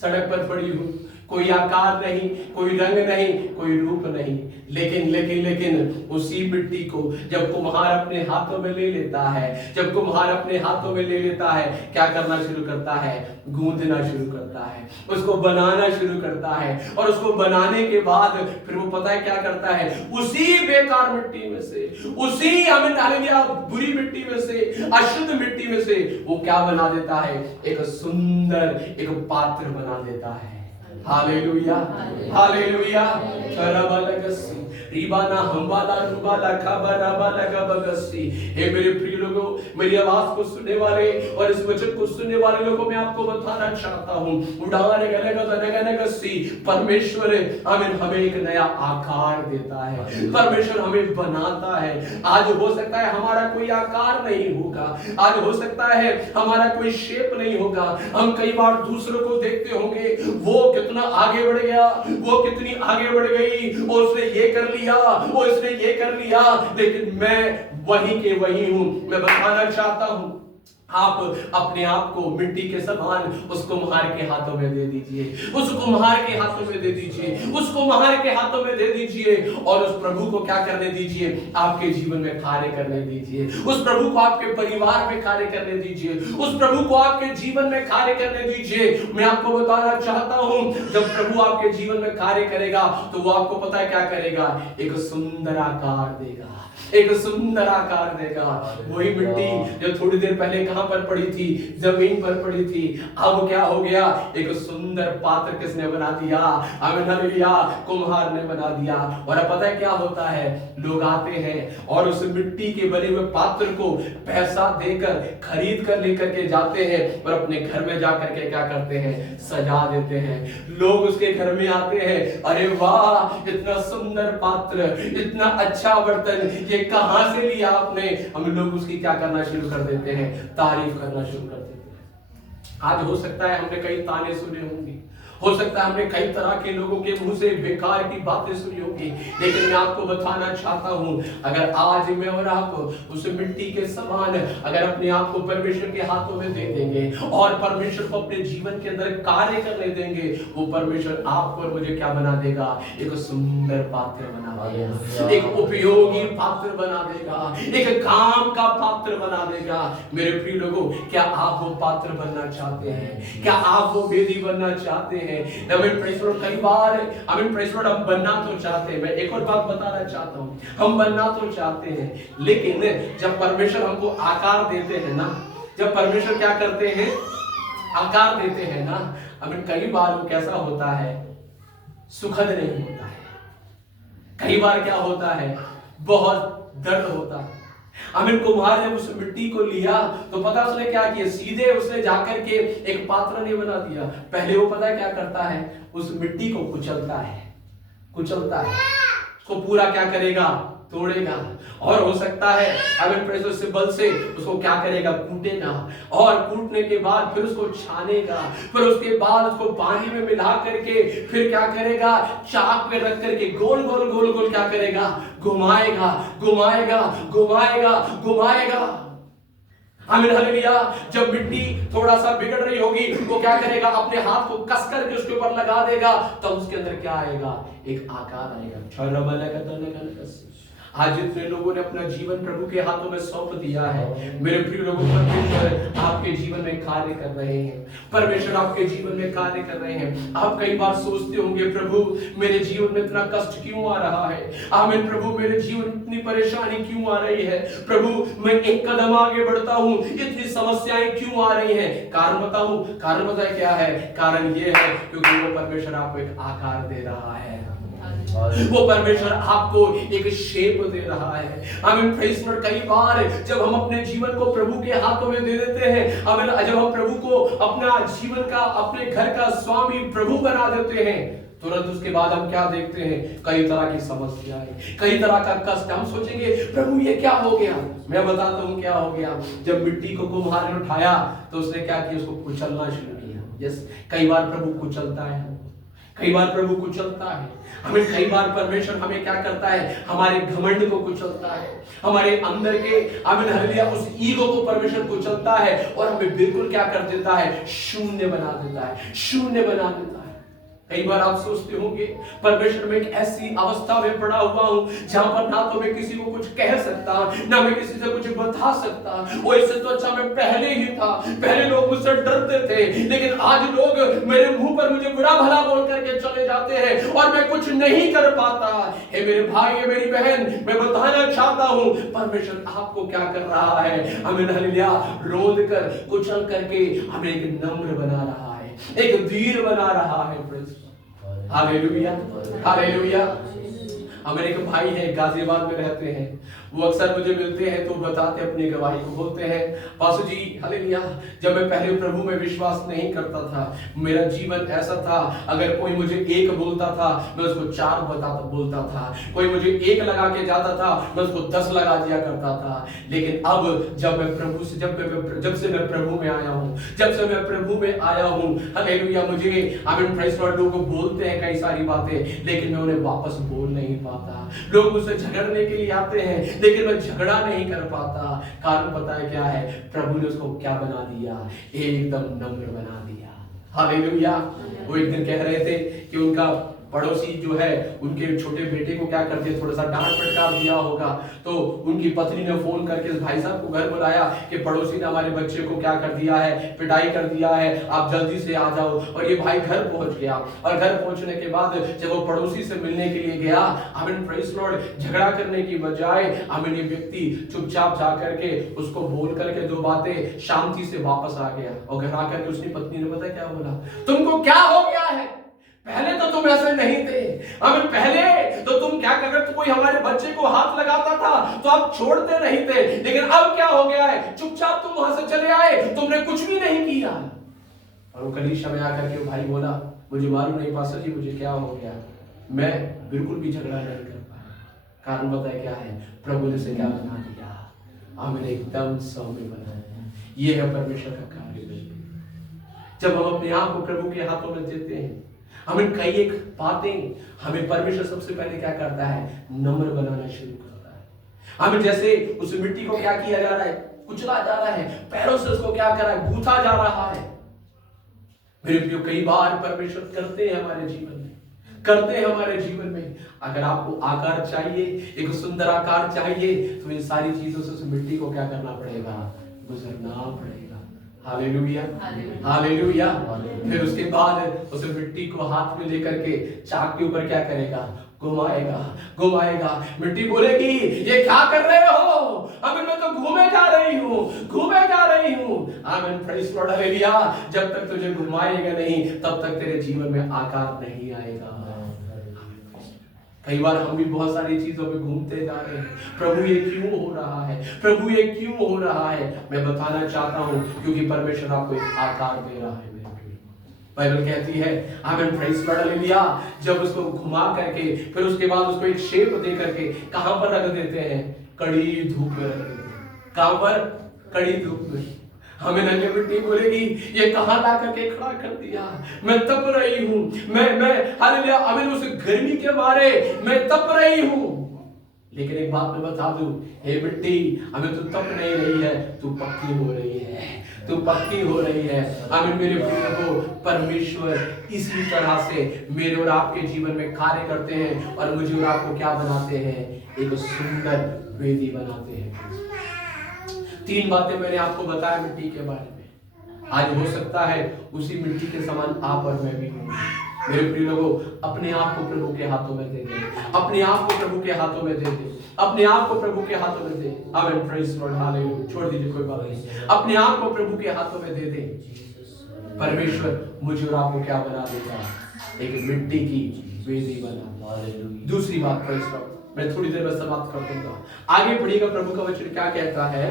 सड़क पर पड़ी हूं, कोई आकार नहीं, कोई रंग नहीं, कोई रूप नहीं। लेकिन लेकिन लेकिन उसी मिट्टी को जब कुम्हार अपने हाथों में ले लेता है, जब कुम्हार अपने हाथों में ले लेता है, क्या करना शुरू करता है? गूंदना शुरू करता है, उसको बनाना शुरू करता है। और उसको बनाने के बाद फिर वो पता है क्या करता है? उसी बेकार मिट्टी में से, उसी हालेलुया बुरी मिट्टी में से, अशुद्ध मिट्टी में से वो क्या बना देता है? एक सुंदर एक पात्र बना देता है। Hallelujah, hallelujah. करबलगसी रिबाना हमबाला रुबाला खबरबाला गबगसी। हे मेरे प्रिय लोगों, मेरी आवाज को सुनने वाले और इस वचन को सुनने वाले लोगों मैं आपको बताना चाहता हूं, उड़ाने गलगसी परमेश्वर हमें एक नया आकार देता है, परमेश्वर हमें बनाता है। आज हो सकता है हमारा कोई आकार नहीं होगा, आज हो सकता है हमारा कोई शेप नहीं होगा। हम कई बार दूसरों को देखते होंगे, वो कितना आगे बढ़ गया, वो कितनी आगे बढ़ गई, और उसने ये कर लिया, वो इसने ये कर लिया, लेकिन मैं वही के वही हूं। मैं बताना चाहता हूं, आप अपने आप को मिट्टी के समान उस कुम्हार के हाथों में दे दीजिए, उस कुम्हार के हाथों में दे दीजिए, उस कुम्हार के हाथों में दे दीजिए और उस प्रभु को क्या करने दीजिए? आपके जीवन में कार्य करने दीजिए, उस प्रभु को आपके परिवार में कार्य करने दीजिए, उस प्रभु को आपके जीवन में कार्य करने दीजिए। मैं आपको बताना चाहता हूं, जब प्रभु आपके जीवन में कार्य करेगा तो वो आपको पता है क्या करेगा? एक सुंदर आकार देगा, एक सुंदर आकार देगा। वही मिट्टी जो थोड़ी देर पहले कहां पर पड़ी थी? जमीन पर पड़ी थी, अब क्या हो गया? एक सुंदर पात्र किसने बना दिया? हालेलुया, कुम्हार ने बना दिया। और अब पता है क्या होता है? लोग आते हैं और उस मिट्टी के बने हुए पात्र को पैसा देकर खरीद कर लेकर के जाते हैं और अपने घर में जाकर के क्या करते हैं? सजा देते हैं। लोग उसके घर में आते हैं, अरे वाह इतना सुंदर पात्र, इतना अच्छा बर्तन, ये कहां से लिया आपने? हम लोग उसकी क्या करना शुरू कर देते हैं? तारीफ करना शुरू कर देते हैं। आज हो सकता है हमने कई ताने सुने होंगे, हो सकता है हमने कई तरह के लोगों के मुंह से बेकार की बातें सुनी होंगी, लेकिन मैं आपको बताना चाहता हूं, अगर आज मैं और आप उस मिट्टी के समान अगर अपने आप को परमेश्वर के हाथों में दे देंगे और परमेश्वर को अपने जीवन के अंदर कार्य करने देंगे, वो परमेश्वर आपको और मुझे क्या बना देगा? एक सुंदर पात्र बना देगा, एक उपयोगी पात्र बना देगा, एक काम का पात्र बना देगा। मेरे प्रिय लोगों, क्या आप वो पात्र बनना चाहते हैं? क्या आप वो वेदी बनना चाहते हैं? कई बार हम बनना तो चाहते हैं। मैं एक और बात बताना चाहता हूं, हम बनना तो चाहते हैं, लेकिन जब परमेश्वर हमको आकार देते हैं ना, जब परमेश्वर क्या करते हैं? आकार देते हैं ना, हमें कई बार वो कैसा होता है? सुखद नहीं होता है। कई बार क्या होता है? बहुत दर्द होता है। आमीन। कुम्हार ने उस मिट्टी को लिया तो पता उसने क्या किया, सीधे उसने जाकर के एक पात्र नहीं बना दिया। पहले वो पता क्या करता है, उस मिट्टी को कुचलता है, कुचलता है, उसको पूरा क्या करेगा, तोड़ेगा। और हो सकता है आमीन प्रेसर से बल से उसको क्या करेगा, कूटेगा। और कूटने के बाद फिर उसको छानेगा, फिर उसके बाद उसको पानी में मिला करके फिर क्या करेगा, चाक पे रख करके गोल गोल गोल गोल क्या करेगा, घुमाएगा घुमाएगा घुमाएगा घुमाएगा। आमीन हालेलुया। जब मिट्टी थोड़ा सा बिगड़ रही होगी वो क्या करेगा, अपने हाथ को कस करके उसके ऊपर लगा देगा, तब उसके अंदर क्या आएगा, एक आकार आएगा। आज जितने लोगों ने अपना जीवन प्रभु के हाथों में सौंप दिया है, मेरे प्रिय लोगों, परमेश्वर आपके जीवन में कार्य कर रहे हैं, परमेश्वर आपके जीवन में कार्य कर रहे हैं। आप कई बार सोचते होंगे, प्रभु मेरे जीवन में इतना कष्ट क्यों आ रहा है, आमीन प्रभु मेरे जीवन में इतनी परेशानी क्यों आ रही है, प्रभु मैं एक कदम आगे बढ़ता हूँ इतनी समस्याएं क्यों आ रही हैं। कारण बताऊं, कारण बताए क्या है, कारण ये है क्योंकि वो परमेश्वर आपको एक आकार दे रहा है, वो परमेश्वर आपको एक शेप दे रहा है। आमीन प्रेज़ गॉड। कई बार जब हम अपने जीवन को प्रभु के हाथों में दे देते हैं, आमीन, जब हम प्रभु को अपना जीवन का, अपने घर का स्वामी प्रभु बना देते हैं, तुरंत उसके बाद हम क्या देखते हैं, कई तरह की समस्याएं, कई तरह का कष्ट। हम सोचेंगे प्रभु ये क्या हो गया। मैं बताता हूँ क्या हो गया। जब मिट्टी को कुम्हार ने उठाया तो उसने क्या किया, उसको कुचलना शुरू किया। यस, कई बार प्रभु कुचलता है, कई बार प्रभु कुचलता है हमें। कई बार परमेश्वर हमें क्या करता है, हमारे घमंड को कुचलता है, हमारे अंदर के आमीन हालेलुया उस ईगो को परमेश्वर कुचलता है और हमें बिल्कुल क्या कर देता है, शून्य बना देता है, शून्य बना देता है। कई बार आप सोचते होंगे परमेश्वर में एक ऐसी अवस्था में पड़ा हुआ हूं जहां पर ना तो मैं किसी को कुछ कह सकता, ना मैं किसी से कुछ बता सकता। वो इससे तो अच्छा मैं पहले ही था, पहले लोग मुझसे डरते थे, लेकिन आज लोग मेरे मुंह पर मुझे बुरा भला बोल करके चले जाते हैं और मैं कुछ नहीं कर पाता। हे मेरे भाई, हे मेरी बहन, मैं बताना चाहता हूं परमेश्वर आपको क्या कर रहा है, आमीन हालेलुया, रोंद कर कुचल करके हमें एक नम्र बना रहा है, एक वीर बना रहा है। Hallelujah hallelujah. हमारे एक भाई है, गाजियाबाद में रहते हैं, वो अक्सर मुझे मिलते हैं तो बताते अपनी गवाही को, बोलते हैं पासु जी हालेलुया, जब मैं पहले प्रभु में विश्वास नहीं करता था, मेरा जीवन ऐसा था, अगर कोई मुझे एक बोलता था मैं उसको 4 बोलता था, कोई मुझे 1 लगा के जाता था मैं उसको 10 लगा दिया करता था। लेकिन अब जब मैं प्रभु से जब से मैं प्रभु में आया हूँ, जब से मैं प्रभु में आया हूँ हालेलुया, मुझे आमीन प्रेज़ गॉड, लोग बोलते हैं कई सारी बातें, लेकिन मैं उन्हें वापस बोल नहीं पाता। लोग मुझसे झगड़ने के लिए आते हैं लेकिन मैं झगड़ा नहीं कर पाता। कारण पता है क्या है, प्रभु ने उसको क्या बना दिया, एकदम नम्र बना दिया। हालेलुया। वो एक दिन कह रहे थे कि उनका पड़ोसी जो है उनके छोटे बेटे को क्या करते, थोड़ा सा डांट फटकार दिया होगा, तो उनकी पत्नी ने फोन करके इस भाई साहब को घर बुलाया कि पड़ोसी ने हमारे बच्चे को क्या कर दिया है, पिटाई कर दिया है, आप जल्दी से आ जाओ। और ये भाई घर पहुंच गया और घर पहुंचने के बाद जब वो पड़ोसी से मिलने के लिए गया, आमीन प्रेज़ लॉर्ड, झगड़ा करने की बजाय आमीन ये व्यक्ति चुपचाप जा करके उसको बोल करके 2 बातें शांति से वापस आ गया। और घर आकर के उसकी पत्नी ने पता क्या बोला, तुमको क्या हो गया है, पहले तो तुम ऐसे नहीं थे, आमीन, पहले तो तुम क्या कर, तो कोई हमारे बच्चे को हाथ लगाता था तो आप छोड़ते नहीं थे, लेकिन अब क्या हो गया है, चुपचाप तुम वहां से चले आए, तुमने कुछ भी नहीं किया। और वो कलीसिया में आकर के भाई बोला, मुझे मालूम नहीं पास्टर जी मुझे क्या हो गया, मैं बिल्कुल भी झगड़ा नहीं कर पाया। कारण बताए क्या है, प्रभु ने से क्या बना दिया, आमीन, एकदम सौम्य बनाया। ये है परमेश्वर का कार्य। जब हम अपने आप को प्रभु के हाथों में देते हैं, हमें कई एक बातें, हमें परमेश्वर सबसे पहले क्या करता है, नम्र बनाना शुरू करता है। हमें जैसे उस मिट्टी को क्या किया जा रहा है, कुचला जा रहा है, पैरों से उसको क्या कर रहा है, गूंथा जा रहा है। मेरे प्रियो, कई बार परमेश्वर करते हैं हमारे जीवन में, करते हैं हमारे जीवन में। अगर आपको आकार चाहिए, एक सुंदर आकार चाहिए, तो इन सारी चीजों से उस मिट्टी को क्या करना पड़ेगा, गुजरना पड़ेगा। Hallelujah hallelujah. फिर उसके बाद उस मिट्टी को हाथ में लेकर के चाक के ऊपर क्या करेगा, घुमाएगा घुमाएगा। मिट्टी बोलेगी ये क्या कर रहे हो, आमीन, मैं तो घूमे जा रही हूँ, घूमे जा रही हूँ। आमीन प्रेज़ गॉड हालेलुया। जब तक तुझे घुमाएगा नहीं तब तक तेरे जीवन में आकार नहीं आएगा। कई बार हम भी बहुत सारी चीजों पे घूमते जा रहे हैं, प्रभु ये क्यों हो रहा है, प्रभु ये क्यों हो रहा है। मैं बताना चाहता हूँ क्योंकि परमेश्वर आपको एक आकार दे रहा है। बाइबल कहती है आमेन, प्रेज़ लॉर्ड, हालेलुया, जब उसको घुमा करके फिर उसके बाद उसको एक शेप दे करके कहां पर रख देते हैं, कड़ी धूप में रख देते हैं। कहां पर, कड़ी धूप में। हमें नन्ही मिट्टी बोलेगी ये कहां ला करके खड़ा कर दिया, मैं तप रही हूं, मैं हालेलुया, अभी उस गर्मी के मारे मैं तप रही हूं। लेकिन एक बात मैं बता दूं, हे मिट्टी, हमें तू तप नहीं रही है, तू पक्की हो रही है, तू पक्की हो रही है। आमीन मेरे प्रियो, परमेश्वर इसी तरह से मेरे और आपके जीवन में कार्य करते हैं और मुझे और आपको क्या बनाते हैं, एक सुंदर वेदी बनाते हैं। 3 बातें मैंने आपको बताया मिट्टी के बारे में। आज हो सकता है उसी मिट्टी के समान आप और मैं भी हूं। मेरे प्रिय लोगों, अपने आप को प्रभु के हाथों में दे दें, अपने आप को प्रभु के हाथों में दे दें, अपने आप को प्रभु के हाथों में दे। आमीन, प्रेज़ लॉर्ड, हालेलुया, छोड़ दीजिए, कोई बात नहीं, अपने आप को प्रभु के हाथों में दे दें। परमेश्वर मुझे और आपको क्या बना देगा, एक मिट्टी की वेदी बना। दूसरी बात, प्रेज़ लॉर्ड, मैं थोड़ी देर में समाप्त कर दूंगा, आगे पढ़िएगा। प्रभु का वचन क्या कहता है,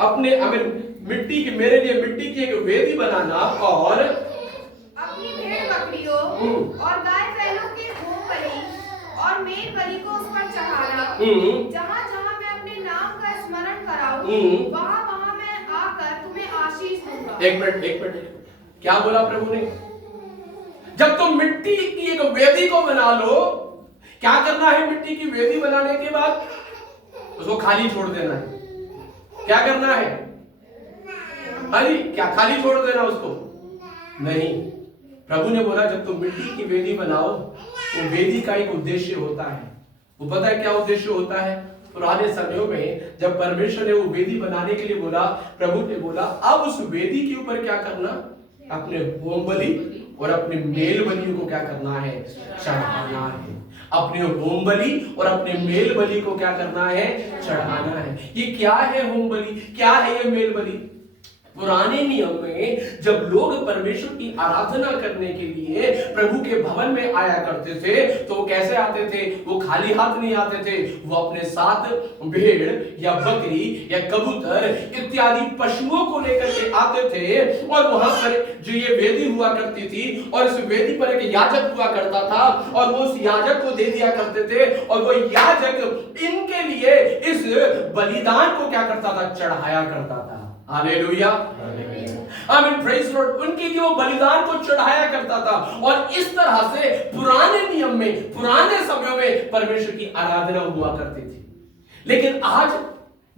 अपने आमीन मिट्टी की, मेरे लिए मिट्टी की एक वेदी बनाना और अपनी भेड़ बकरियों और गाय बैलों के होम बलि और मेल बलि को उस पर चढ़ाना। जहाँ-जहाँ मैं अपने नाम का स्मरण कराऊं, वहाँ-वहाँ मैं आकर तुम्हें आशीष दूंगा। एक मिनट, क्या बोला प्रभु ने? जब तुम मिट्टी की एक वेदी को बना लो, क्या करना है? मिट्टी की वेदी बनाने के बाद उसको खाली छोड़ देना है। क्या करना है? खाली छोड़ देना उसको? नहीं, प्रभु ने बोला जब तुम मिट्टी की वेदी बनाओ, वो वेदी का एक उद्देश्य होता है। वो पता है क्या उद्देश्य होता है? पुराने समयों में जब परमेश्वर ने वो वेदी बनाने के लिए बोला, प्रभु ने बोला अब उस वेदी के ऊपर क्या करना, अपने होम बलि और अपने मेल बलियों को क्या करना है, चढ़ाना है। अपने होम बलि और अपने मेल बलि को क्या करना है, चढ़ाना है। ये क्या है होम बलि, क्या है ये मेल बलि? पुराने नियम में जब लोग परमेश्वर की आराधना करने के लिए प्रभु के भवन में आया करते थे, तो वो कैसे आते थे? वो खाली हाथ नहीं आते थे, वो अपने साथ भेड़ या बकरी या कबूतर इत्यादि पशुओं को लेकर के आते थे। और वहां पर जो ये वेदी हुआ करती थी, और इस वेदी पर एक याजक हुआ करता था, और वो उस याजक को दे दिया करते थे, और वो याजक इनके लिए इस बलिदान को क्या करता था, चढ़ाया करता था। हालेलुया, आमीन, प्रेज़ लॉर्ड, उनके लिए वो बलिदान को चढ़ाया करता था। और इस तरह से पुराने नियम में, पुराने समयों में परमेश्वर की आराधना हुआ करती थी। लेकिन आज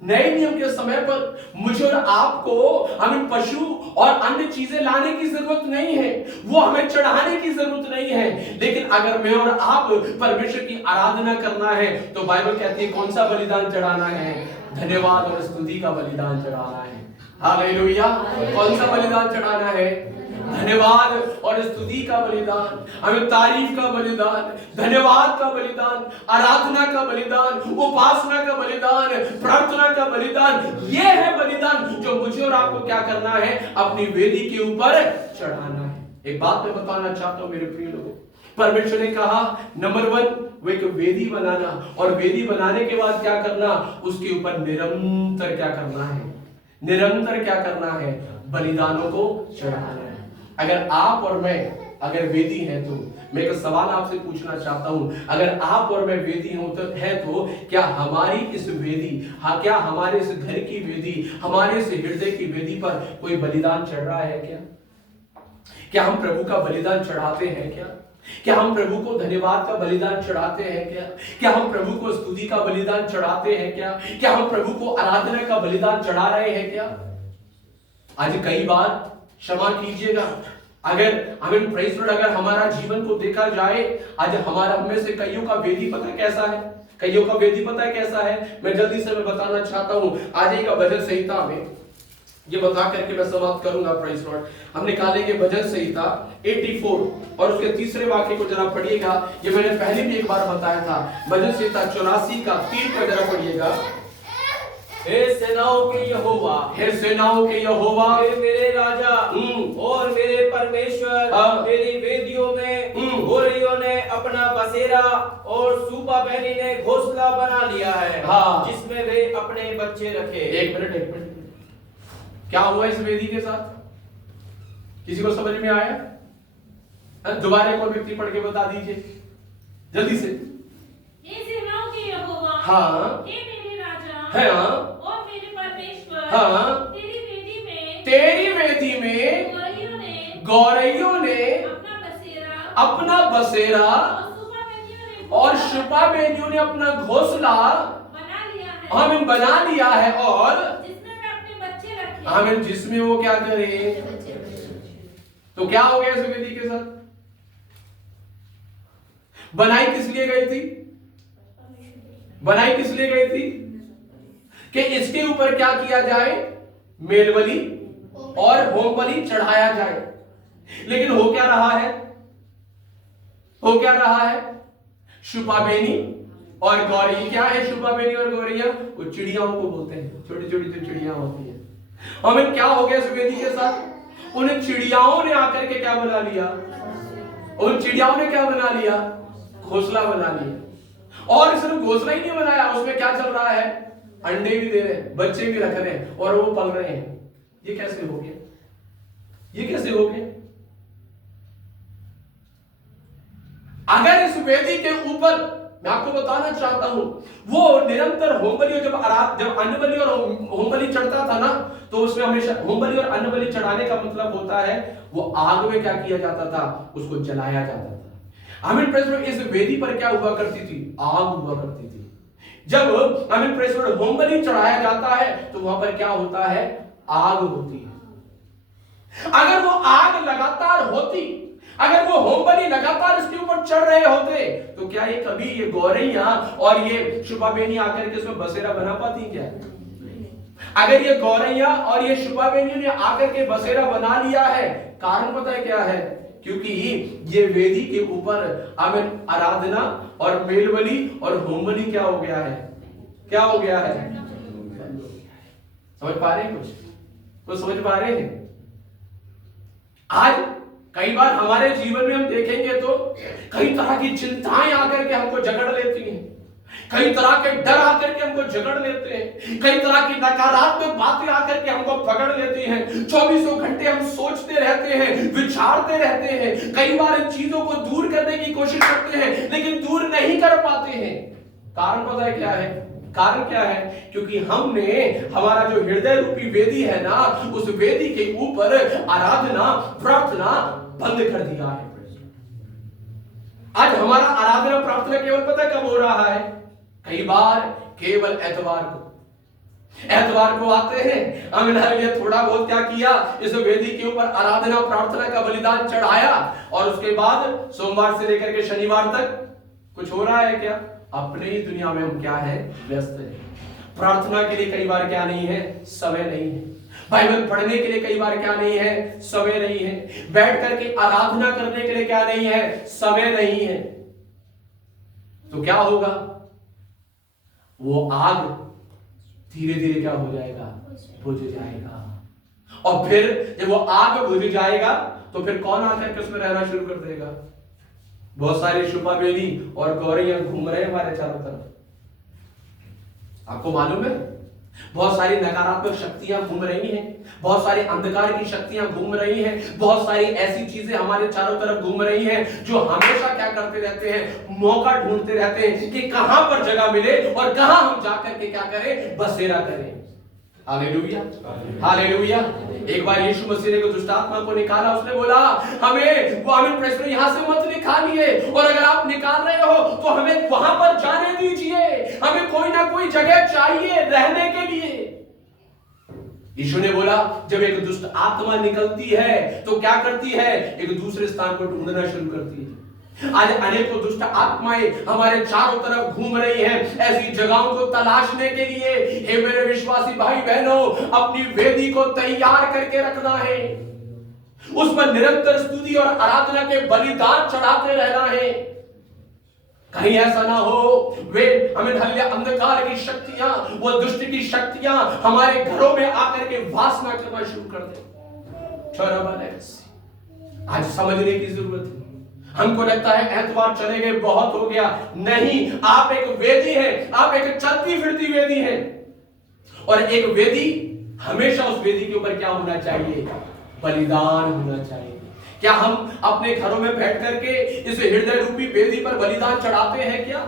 नए नियम के समय पर मुझे और आपको हमें पशु और अन्य चीजें लाने की जरूरत नहीं है, वो हमें चढ़ाने की जरूरत नहीं है। लेकिन अगर मैं और आप परमेश्वर की आराधना करना है, तो बाइबल कहती है कौन सा बलिदान चढ़ाना है? धन्यवाद और स्तुति का बलिदान चढ़ाना है। हालेलुया, कौन सा बलिदान चढ़ाना है? धन्यवाद और स्तुति का बलिदान, हमें तारीफ का बलिदान, धन्यवाद का बलिदान, आराधना का बलिदान, उपासना का बलिदान, प्रार्थना का बलिदान। ये है बलिदान जो मुझे और आपको क्या करना है, अपनी वेदी के ऊपर चढ़ाना है। एक बात मैं बताना चाहता हूं मेरे प्रिय लोगों, परमेश्वर ने कहा नंबर 1 वो एक वेदी बनाना, और वेदी बनाने के बाद क्या करना, उसके ऊपर निरंतर क्या करना है, निरंतर क्या करना है, बलिदानों को चढ़ाना है। अगर आप और मैं अगर वेदी हैं, तो मैं एक सवाल आपसे पूछना चाहता हूं, अगर आप और मैं वेदी हो तो है, तो क्या हमारी इस वेदी, क्या हमारे इस घर की वेदी, हमारे इस हृदय की वेदी पर कोई बलिदान चढ़ रहा है क्या? क्या हम प्रभु का बलिदान चढ़ाते हैं क्या? क्या हम प्रभु को धन्यवाद का बलिदान चढ़ाते हैं क्या? क्या हम प्रभु को स्तुति का बलिदान चढ़ाते हैं क्या? क्या हम प्रभु को आराधना का बलिदान चढ़ा रहे हैं क्या? आज कई बार क्षमा कीजिएगा, अगर हमें प्रेज़ लॉर्ड, अगर हमारा जीवन को देखा जाए, आज हमारा में से कईयों का वेदी पता कैसा है, कईयों का वेदी पता है कैसा है? मैं जल्दी से मैं बताना चाहता हूं। आज ही का भजन संहिता में ये बता करके मैं समाप्त करूंगा। प्रेज़ लॉर्ड, हम निकालेंगे भजन संहिता 84 और उसके तीसरे वाक्य को जरा पढ़िएगा। ये मैंने पहले भी एक बार बताया था, भजन संहिता 84 का 3 को जरा पढ़िएगा। हे सेनाओं के यहोवा, हे सेनाओं के यहोवा, हे मेरे राजा और मेरे परमेश्वर, हाँ। मेरी वेदियों में गोरियों ने अपना बसेरा और सूपा बहनी ने घोंसला बना लिया है, हाँ। जिसमें वे अपने बच्चे रखे। एक मिनट, क्या हुआ इस वेदी के साथ? किसी को समझ में आया? दोबारा कोई व्यक्ति पढ़ के बता दीजिए जल्दी से। हे सेनाओं के यहोवा, हाँ। हे मेरे राजा, हाँ। और मेरे परमेश्वर, हाँ। तेरी वेदी में गौरैयों ने अपना बसेरा और शुपा बेनियों ने अपना घोंसला बना लिया है, और जिसमें वे अपने बच्चे रखे। हमें जिसमें वो क्या करे। तो क्या हो गया इस वेदी के साथ? बनाई किस लिए गई थी? बनाई किस लिए गई थी? कि इसके ऊपर क्या किया जाए? मेल बलि और होम बलि चढ़ाया जाए। लेकिन हो क्या रहा है? हो क्या रहा है? शुपा बेनी और गौरी। क्या है शुपा बेनी और गौरिया? वो चिड़ियाओं को बोलते हैं, छोटी छोटी जो चिड़िया होती है। हमें क्या हो गया इस वेदी के साथ? उन चिड़ियाओं ने आकर के क्या बना लिया? उन चिड़ियाओं ने क्या बना लिया? घोंसला बना लिया। और सिर्फ घोंसला ही नहीं बनाया, उसमें क्या चल रहा है? अंडे भी दे रहे हैं, बच्चे भी रख रहे हैं और वो पल रहे हैं। ये कैसे हो गया? ये कैसे हो गया? अगर इस वेदी के ऊपर मैं आपको बताना चाहता हूं, वो निरंतर होम बलि, जब अन्न बलि और होम बलि चढ़ता था ना, तो उसमें हमेशा होम बलि और अन्न बलि चढ़ाने का मतलब होता है वो आग में क्या किया जाता था? उसको जलाया जाता था। आमीन प्रेज़ लॉर्ड। इस वेदी पर क्या हुआ करती थी? आग हुआ करती थी। जब आमीन प्रेज़ लॉर्ड होम बलि चढ़ाया जाता है तो वहां पर क्या होता है? आग होती है। अगर वो आग लगातार होती, अगर वो होम बलि लगातार इसके ऊपर चढ़ रहे होते, तो क्या ये कभी ये गौरैया और ये शुपा बेनी आकर के इसमें बसेरा बना पाती क्या? अगर ये गौरैया और ये शुपा बेनी ने आकर के बसेरा बना लिया है, कारण पता है क्या है? क्योंकि ये वेदी के ऊपर आमीन आराधना और मेल बलि और होम बलि क्या हो गया है? क्या हो गया है? समझ पा रहे हैं? कुछ समझ पा रहे हैं? आज कई बार हमारे जीवन में हम देखेंगे तो कई तरह की चिंताएं आकर के हमको जकड़ लेती हैं, कई तरह के डर आकर के हमको जकड़ लेते हैं, कई तरह की नकारात्मक बातें आकर के हमको पकड़ लेती हैं। 24 घंटे हम सोचते रहते हैं, विचारते रहते हैं, कई बार इन चीजों को दूर करने की कोशिश करते हैं लेकिन दूर नहीं कर पाते हैं। कारण पता है क्या है? कारण क्या है? क्योंकि हमने हमारा जो हृदय रूपी वेदी है ना, उस वेदी के ऊपर आराधना प्रार्थना बंद कर दिया है। आज हमारा आराधना प्रार्थना केवल पता कब हो रहा है? कई बार केवल एतवार को आते हैं, हमने थोड़ा बहुत क्या किया, इस वेदी के ऊपर आराधना प्रार्थना का बलिदान चढ़ाया, और उसके बाद सोमवार से लेकर के शनिवार तक कुछ हो रहा है क्या? अपने ही दुनिया में हम क्या है? व्यस्त है। प्रार्थना के लिए कई बार क्या नहीं है? समय नहीं है। बाइबल पढ़ने के लिए कई बार क्या नहीं है? समय नहीं है। बैठ करके आराधना करने के लिए क्या नहीं है? समय नहीं है। तो क्या होगा? वो आग धीरे धीरे क्या हो जाएगा? बुझ जाएगा। और फिर जब वो आग बुझ जाएगा तो फिर कौन आकर के उसमें रहना शुरू कर देगा? बहुत सारे शुपा बेनी और गौरैया घूम रहे हैं हमारे चारों तरफ। आपको मालूम है बहुत सारी नकारात्मक शक्तियां घूम रही हैं, बहुत सारी अंधकार की शक्तियां घूम रही हैं, बहुत सारी ऐसी चीजें हमारे चारों तरफ घूम रही हैं जो हमेशा क्या करते रहते हैं? मौका ढूंढते रहते हैं कि कहां पर जगह मिले और कहां हम जाकर के क्या करें? बसेरा करें। Hallelujah, hallelujah. एक बार यीशु मसीह ने दुष्ट आत्मा को निकाला, उसने बोला हमें वो आमीन प्रेस में यहां से मत निकालिए, और अगर आप निकाल रहे हो तो हमें वहां पर जाने दीजिए, हमें कोई ना कोई जगह चाहिए रहने के लिए। यीशु ने बोला जब एक दुष्ट आत्मा निकलती है तो क्या करती है? एक दूसरे स्थान को ढूंढना शुरू करती है। आज अनेकों दुष्ट आत्माएं हमारे चारों तरफ घूम रही हैं ऐसी जगहों को तलाशने के लिए। हे मेरे विश्वासी भाई बहनों, अपनी वेदी को तैयार करके रखना है, उस पर निरंतर स्तुति और आराधना के बलिदान चढ़ाते रहना है। कहीं ऐसा ना हो वे हमें अंधकार की शक्तियां, वो दुष्ट की शक्तियां हमारे घरों में आकर के वासना करना शुरू कर दे। आज समझने की जरूरत है। हमको लगता है एतवार चले गए, बहुत हो गया। नहीं, आप एक वेदी है, आप एक चलती फिरती वेदी है। और एक वेदी, हमेशा उस वेदी के ऊपर क्या होना चाहिए? बलिदान होना चाहिए। क्या हम अपने घरों में बैठ करके इस हृदय रूपी वेदी पर बलिदान चढ़ाते हैं क्या?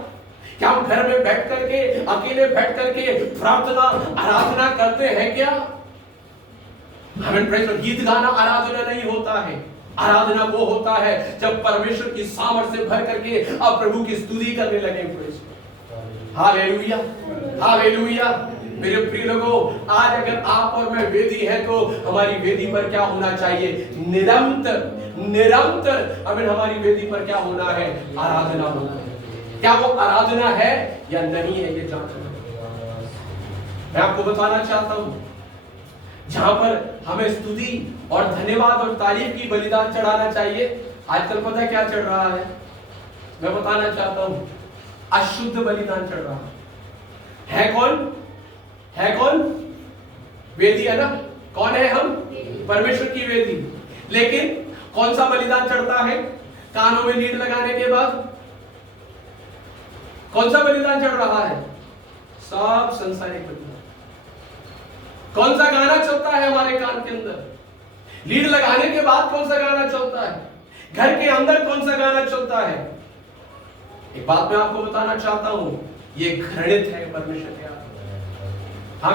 क्या हम घर में बैठ करके, अकेले बैठ करके प्रार्थना आराधना करते हैं क्या? हमें गीत गाना आराधना नहीं होता है। आराधना वो होता है जब परमेश्वर की सामर्थ से भर करके आप प्रभु की स्तुति करने लगे। Hallelujah, hallelujah. मेरे प्रिय लोगों, आज अगर आप और मैं वेदी है तो हमारी वेदी पर क्या होना चाहिए? निरंतर निरंतर हमारी वेदी पर क्या होना है? आराधना होना है। क्या वो आराधना है या नहीं है, ये जांचना। मैं आपको बताना चाहता हूं, जहां पर हमें स्तुति और धन्यवाद और तारीफ की बलिदान चढ़ाना चाहिए, आजकल पता है क्या चढ़ रहा है? मैं बताना चाहता हूं, अशुद्ध बलिदान चढ़ रहा है। कौन है? कौन? वेदी है ना। कौन है हम? परमेश्वर की वेदी। लेकिन कौन सा बलिदान चढ़ता है? कानों में लीड लगाने के बाद कौन सा बलिदान चढ़ रहा है? सब संसारिक बलिदान। कौन सा गाना चलता है हमारे कान के अंदर? लीड लगाने के बाद कौन सा गाना चलता है? घर के अंदर कौन सा गाना चलता है? एक बात मैं आपको बताना चाहता हूं, ये घृणित है परमेश्वर के आगे। हम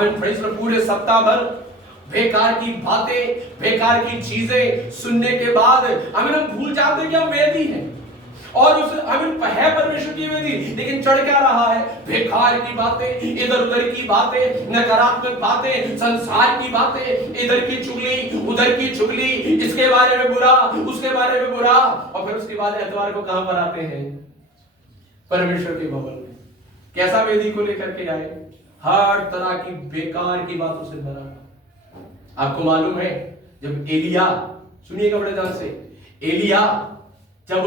पूरे सप्ताह भर बेकार की बातें, बेकार की चीजें सुनने के बाद हम भूल जाते हैं कि हम वेदी हैं और उस है परमेश्वर की वेदी, लेकिन चढ़ क्या रहा है? बेकार की बातें, इधर उधर की बातें, नकारात्मक बातें, संसार की बातें, इधर की चुगली, उधर की चुगली, इसके बारे में बुरा, उसके बारे में बुरा। और फिर उसके बाद एतवार को कहां पर आते हैं? परमेश्वर के भवन में। कैसा वेदी को लेकर के आए? हर तरह की बेकार की बातों से भरा। आपको मालूम है, जब एलिया, सुनिएगा बड़े ध्यान से, एलिया जब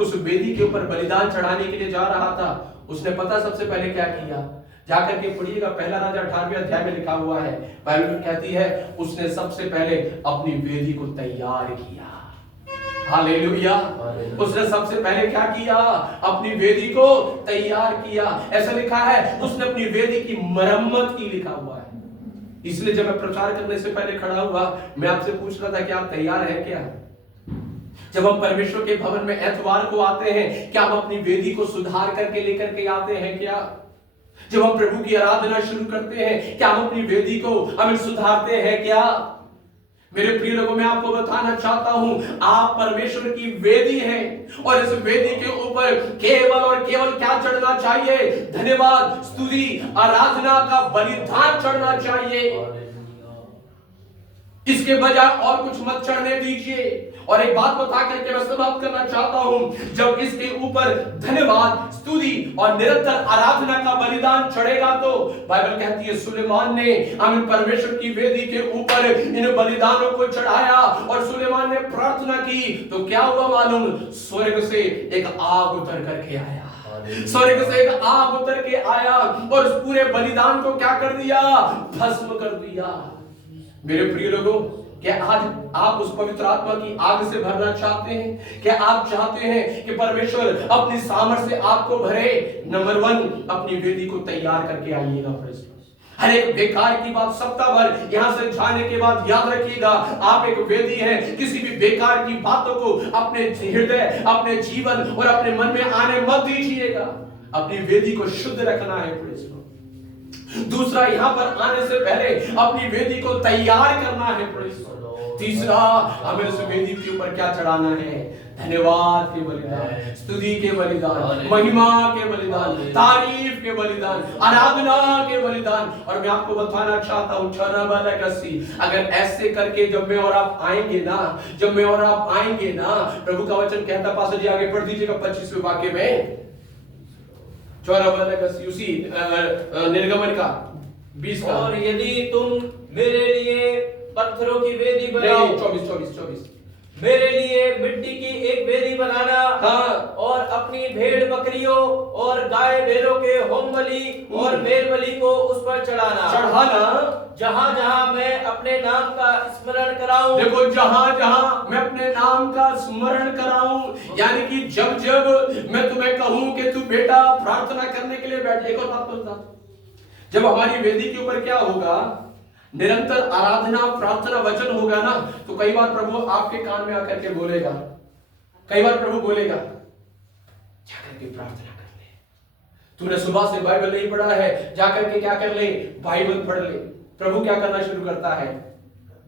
उस वेदी के ऊपर बलिदान चढ़ाने के लिए जा रहा था, उसने पता सबसे पहले क्या किया? जाकर के पढ़िएगा, पहला राजा 18वें अध्याय में लिखा हुआ है। बाइबल कहती है उसने सबसे पहले अपनी वेदी को तैयार किया। हालेलुया। उसने सबसे पहले क्या किया? अपनी वेदी को तैयार किया। ऐसा लिखा है उसने अपनी वेदी की मरम्मत की, लिखा हुआ है। इसलिए जब मैं प्रचार करने से पहले खड़ा हुआ, मैं आपसे पूछ रहा था कि आप तैयार हैं क्या? जब हम परमेश्वर के भवन में एतवार को आते हैं, क्या हम अपनी वेदी को सुधार करके लेकर के आते हैं क्या? जब हम प्रभु की आराधना शुरू करते हैं, क्या हम अपनी वेदी को सुधारते हैं क्या? मेरे प्रिय लोगों, मैं आपको बताना चाहता हूं, आप परमेश्वर की वेदी हैं और इस वेदी के ऊपर केवल और केवल क्या चढ़ना चाहिए? धन्यवाद, स्तुति, आराधना का बलिदान चढ़ना चाहिए। इसके बजाय और कुछ मत चढ़ने दीजिए। और एक बात बता करके मैं समाप्त करना चाहता हूं, जब इसके ऊपर धन्यवाद, स्तुति और निरंतर आराधना का बलिदान चढ़ेगा तो बाइबल कहती है सुलेमान ने परमेश्वर की वेदी के ऊपर इन बलिदानों को चढ़ाया और सुलेमान ने प्रार्थना की तो क्या हुआ मालूम? स्वर्ग से एक आग उतर करके आया। स्वर्ग से एक आग उतर के आया और उस पूरे बलिदान को क्या कर दिया? भस्म कर दिया। मेरे प्रिय लोगों, क्या आज आप उस पवित्र आत्मा की आग से भरना चाहते हैं? क्या आप चाहते हैं कि परमेश्वर अपनी सामर्थ से आपको भरे? नंबर 1, अपनी वेदी को तैयार करके आइएगा। हर एक बेकार की बात सप्ताह भर यहां से जाने के बाद याद रखिएगा, आप एक वेदी हैं। किसी भी बेकार की बातों को अपने हृदय, अपने जीवन और अपने मन में आने मत दीजिएगा। अपनी वेदी को शुद्ध रखना है। दूसरा, यहां पर आने से पहले अपनी वेदी को तैयार करना है। तीसरा, हमें उस वेदी के ऊपर क्या चढ़ाना है? धन्यवाद के बलिदान, स्तुति के बलिदान, महिमा के बलिदान, तारीफ के बलिदान, आराधना के बलिदान। और मैं आपको बताना चाहता हूं, अगर ऐसे करके जब मैं और आप आएंगे ना, प्रभु का वचन कहता, पास्टर जी आगे पढ़ दीजिएगा 25वें वाक्य में, उसी निर्गमन का 20 का। और यदि तुम मेरे लिए पत्थरों की वेदी बनाओ, 24 मेरे लिए मिट्टी की एक वेदी बनाना हाँ। और अपनी भेड़ बकरियों और गाय बैलों के होम बलि और मेल बलि को उस पर चढ़ाना जहां जहां मैं अपने नाम का स्मरण कराऊं। देखो, जहां जहां मैं अपने नाम का स्मरण कराऊं, यानी कि जब जब मैं तुम्हें कहूं कि तू बेटा प्रार्थना करने के लिए बैठ। एक और बात बोलता, जब हमारी वेदी के ऊपर क्या होगा, निरंतर आराधना प्रार्थना वचन होगा ना, तो कई बार प्रभु आपके कान में आकर के बोलेगा, कई बार प्रभु बोलेगा जाकर के प्रार्थना कर ले। तूने सुबह से बाइबल नहीं पढ़ा है, जाकर के क्या कर ले, बाइबल पढ़ ले। प्रभु क्या करना शुरू करता है,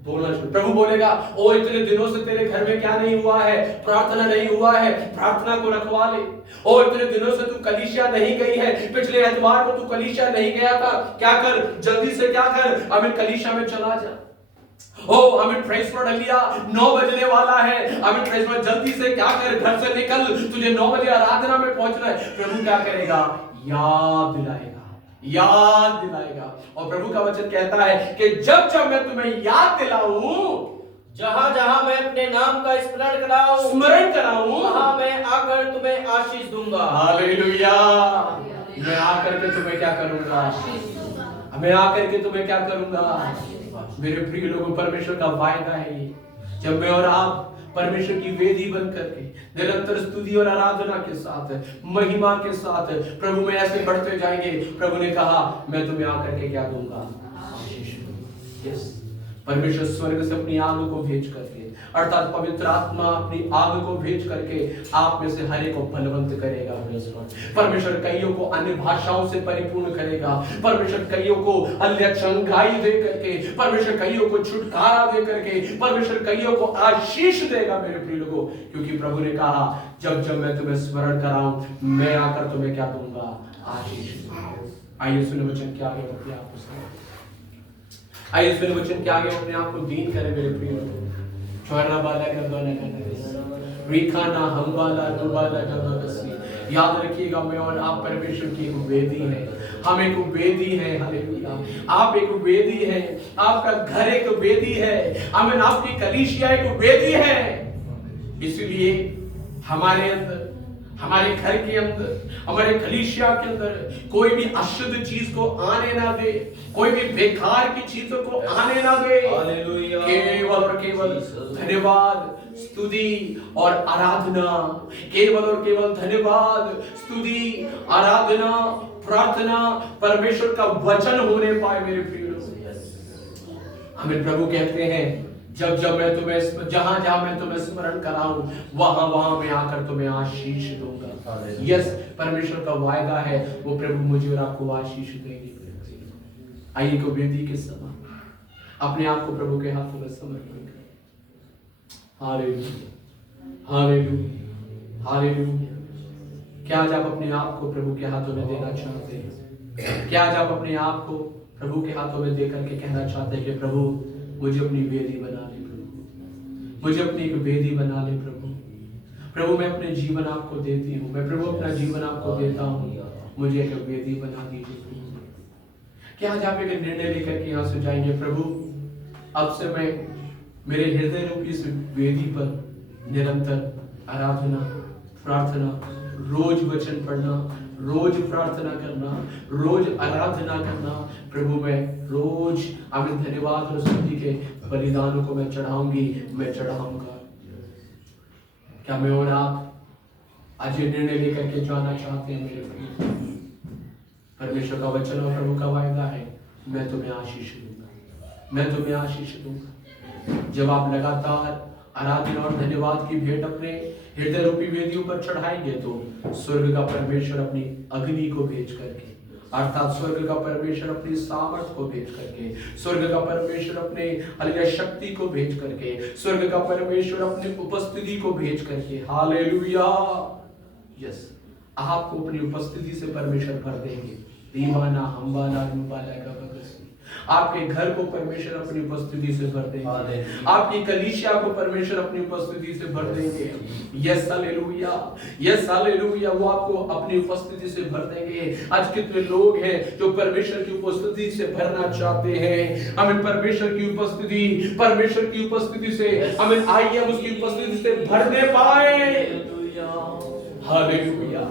बोलना शुरू। प्रभु बोलेगा, ओ इतने दिनों से तेरे घर में क्या नहीं हुआ है, प्रार्थना नहीं हुआ है, प्रार्थना को रखवा ले। ओ इतने दिनों से तू कलीसिया नहीं गई है, पिछले एतवार को तू कलीसिया नहीं गया था, क्या कर, जल्दी से क्या कर, अमित कलीसिया में चला जा। ओ अमित प्रेस पढ़ लिया, 9 बजने वाला है, अमित प्रेस में जल्दी से क्या कर, घर से निकल, तुझे 9 बजे आराधना में पहुंचना है। प्रभु क्या करेगा, याद दिलाएगा, याद दिलाएगा। और प्रभु का वचन कहता है कि जब जब मैं तुम्हें याद दिलाऊं, जहां जहां मैं अपने नाम का स्मरण कराऊं, वहां मैं आकर तुम्हें आशीष दूंगा। हालेलुया। मैं आकर के तुम्हें क्या करूंगा, मैं आकर के तुम्हें क्या करूंगा। मेरे प्रिय लोगों, परमेश्वर का वायदा है ये, जब मैं और आप परमेश्वर की वेदी बन करके निरंतर स्तुति और आराधना के साथ, महिमा के साथ प्रभु में ऐसे बढ़ते जाएंगे, प्रभु ने कहा मैं तुम्हें आकर के क्या दूंगा, आशीष दूंगा। यस, परमेश्वर स्वर्ग से अपनी आग को भेज करके, अर्थात पवित्र आत्मा अपनी आग को भेज करके आप में से हर एक को बलवंत करेगा। परमेश्वर कईयों को अन्य भाषाओं से परिपूर्ण करेगा, परमेश्वर कईयों को अन्य चंगाई दे करके, परमेश्वर कईयों को छुटकारा दे करके, परमेश्वर कईयों को आशीष देगा। मेरे प्रिय लोगों, क्योंकि प्रभु ने कहा जब जब मैं तुम्हें स्मरण कराऊं, मैं आकर तुम्हें क्या दूंगा, आशीष दूंगा। आइए सुने वचन क्या है अपने आप को, आइए सुने वचन क्या है अपने आप को दीन करें। मेरे प्रिय लोगों, छोरा बाला कर दो ना करने रिखाना हम बाला दो बाला कर दो कसी। याद रखिएगा, मैं और आप परमेश्वर की एक वेदी है, हम एक वेदी है। हालेलुया। आप एक वेदी है, आपका घर एक वेदी है, आमीन, आपकी कलीसिया एक वेदी है। इसलिए हमारे अंदर, हमारे घर के अंदर, हमारे कलीसिया के अंदर कोई भी अशुद्ध चीज को आने ना दे, कोई भी बेकार की चीजों को आने ना दे। हालेलुया। केवल और केवल धन्यवाद, स्तुति और आराधना, केवल और केवल धन्यवाद, स्तुति, आराधना, प्रार्थना परमेश्वर का वचन होने पाए। मेरे प्रिय लोग, हमें प्रभु कहते हैं जब जब मैं तुम्हें, जहां जहां मैं तुम्हें स्मरण कराऊं, वहां वहां मैं आकर तुम्हें आशीष दूंगा। यस, परमेश्वर का वायदा है, वो प्रभु मुझे और आपको आशीष देंगे। आइए को वेदी के समय अपने आप को प्रभु के हाथों में समर्पण करें। Hallelujah, hallelujah, hallelujah. क्या आज आप अपने आप को प्रभु के हाथों में देना चाहते हैं? क्या आज आप अपने आप को प्रभु के हाथों में देकर के कहना चाहते हैं कि प्रभु मुझे अपनी वेदी बना ले, प्रभु मुझे अपनी एक वेदी बना ले। प्रभु मैं अपने जीवन आपको देती हूँ, मैं प्रभु अपना जीवन आपको देता हूँ, मुझे एक वेदी बना दीजिए। क्या आज आप एक निर्णय लेकर के यहाँ से जाएंगे, प्रभु अब से मैं मेरे हृदय रूपी इस वेदी पर निरंतर आराधना, प्रार्थना, रोज वचन पढ़ना, रोज प्रार्थना करना, रोज आराधना करना, प्रभु मैं रोज आमीन धन्यवाद और स्तुति के बलिदानों को मैं चढ़ाऊंगी, मैं चढ़ाऊंगा। क्या मैं और आप आज ये निर्णय लेकर के जाना चाहते हैं? मेरे प्रिय, परमेश्वर का वचन और प्रभु का वायदा है, मैं तुम्हें आशीष दूंगा, मैं तुम्हें आशीष दूंगा। जब आप लगातार आराधना और धन्यवाद की भेंट अपने हृदय रूपी वेदियों पर चढ़ाएंगे, तो स्वर्ग का परमेश्वर अपनी अग्नि को भेज करके, अर्थात स्वर्ग का परमेश्वर अपनी सामर्थ को भेज करके, स्वर्ग का परमेश्वर अपने हालेलुया शक्ति को भेज करके, स्वर्ग का परमेश्वर अपनी उपस्थिति को भेज करके, हालेलुया, यस, आपको अपनी उपस्थिति से परमेश्वर भर देंगे। दीवाना हम्बाला रूबाला का बगसी, आपके घर को परमेश्वर अपनी उपस्थिति से भर देंगे, आपकी कलीसिया को परमेश्वर अपनी उपस्थिति से भर देंगे। यस हालेलुया, यस हालेलुया, वो आपको अपनी उपस्थिति से भर देंगे। आज कितने लोग हैं जो परमेश्वर की उपस्थिति से भरना चाहते हैं। हमें परमेश्वर की उपस्थिति से हमें आइए हम उसकी उपस्थिति से भरने पाए। हालेलुया।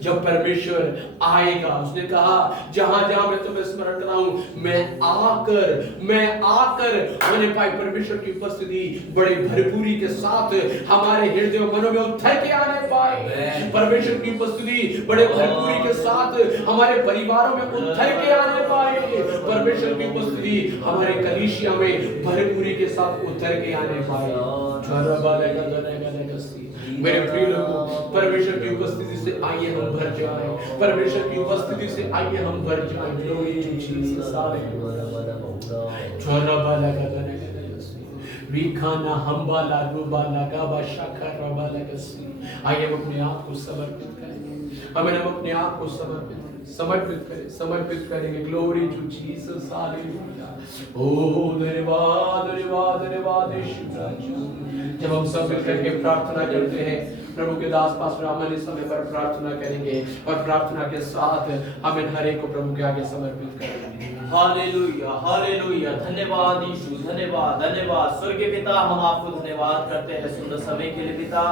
जब परमेश्वर आएगा, उसने कहा जहां जहां मैं तुम्हें स्मरण कराऊं, मैं आकर होने पाए। परमेश्वर की उपस्थिति बड़े भरपूरी के साथ हमारे हृदय और मनों में उतर के आने पाए। परमेश्वर की उपस्थिति बड़े भरपूरी के साथ हमारे परिवारों में उतर के आने पाए। परमेश्वर की उपस्थिति हमारे कलीसिया में भरपूरी के साथ उतर के आने पाए। मेरे प्रिय लोगों, परमेश्वर की उपस्थिति से आइए हम भर जाएं। परमेश्वर की उपस्थिति से आइए हम भर जाएं। ग्लोरी टू जीसस, रिखाना हम्बाला रुबाला गाबा शाखा रबाला गसी। आइए हम अपने आप को समर्पित करेंगे। हम अपने आप को समर्पित करेंगे। Glory to Jesus, hallelujah. ओ धन्यवाद धन्यवाद धन्यवाद यीशु। जब हम सब मिलकर के प्रार्थना करते हैं, प्रभु के दास पास्टर अमन इस समय पर प्रार्थना करेंगे और प्रार्थना के साथ हमें हर एक को प्रभु के आगे समर्पित करेंगे। Hallelujah hallelujah. धन्यवाद यीशु, धन्यवाद धन्यवाद। स्वर्गीय पिता, हम आपको धन्यवाद करते हैं सुंदर समय के लिए पिता।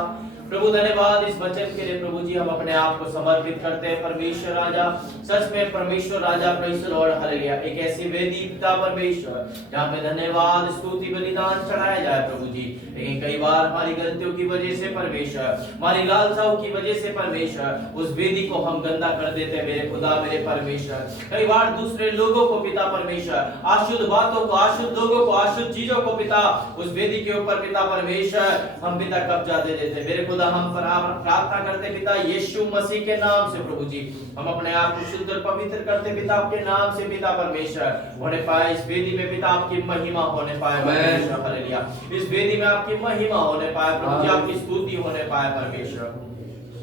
प्रभु धन्यवाद इस वचन के लिए प्रभु जी, हम अपने आप को समर्पित करते हैं परमेश्वर राजा। सच में परमेश्वर राजा, प्रेज़ द लॉर्ड, हालेलुया। एक ऐसी वेदी पिता परमेश्वर जहाँ पे धन्यवाद स्तुति बलिदान चढ़ाया जाए प्रभु जी। लेकिन कई बार हमारी गलतियों की वजह से परमेश्वर, हमारी लालसाओं की वजह से परमेश्वर, उस वेदी को हम गंदा कर देते हैं मेरे खुदा मेरे परमेश्वर। कई बार दूसरे लोगों को पिता परमेश्वर, अशुद्ध बातों को, अशुद्ध लोगों को, अशुद्ध चीजों को पिता उस वेदी के ऊपर पिता परमेश्वर हम पिता कब्जा दे देते मेरे खुदा। हम प्रार्थना करते पिता यीशु मसीह के नाम से प्रभु जी, हम अपने आप को शुद्ध और पवित्र करते पिता आपके नाम से पिता परमेश्वर। होने पाए इस वेदी में पिता आपकी महिमा होने पाए परमेश्वर, हालेलुया। इस वेदी में आपकी महिमा होने पाए प्रभु जी, आपकी स्तुति होने पाए परमेश्वर।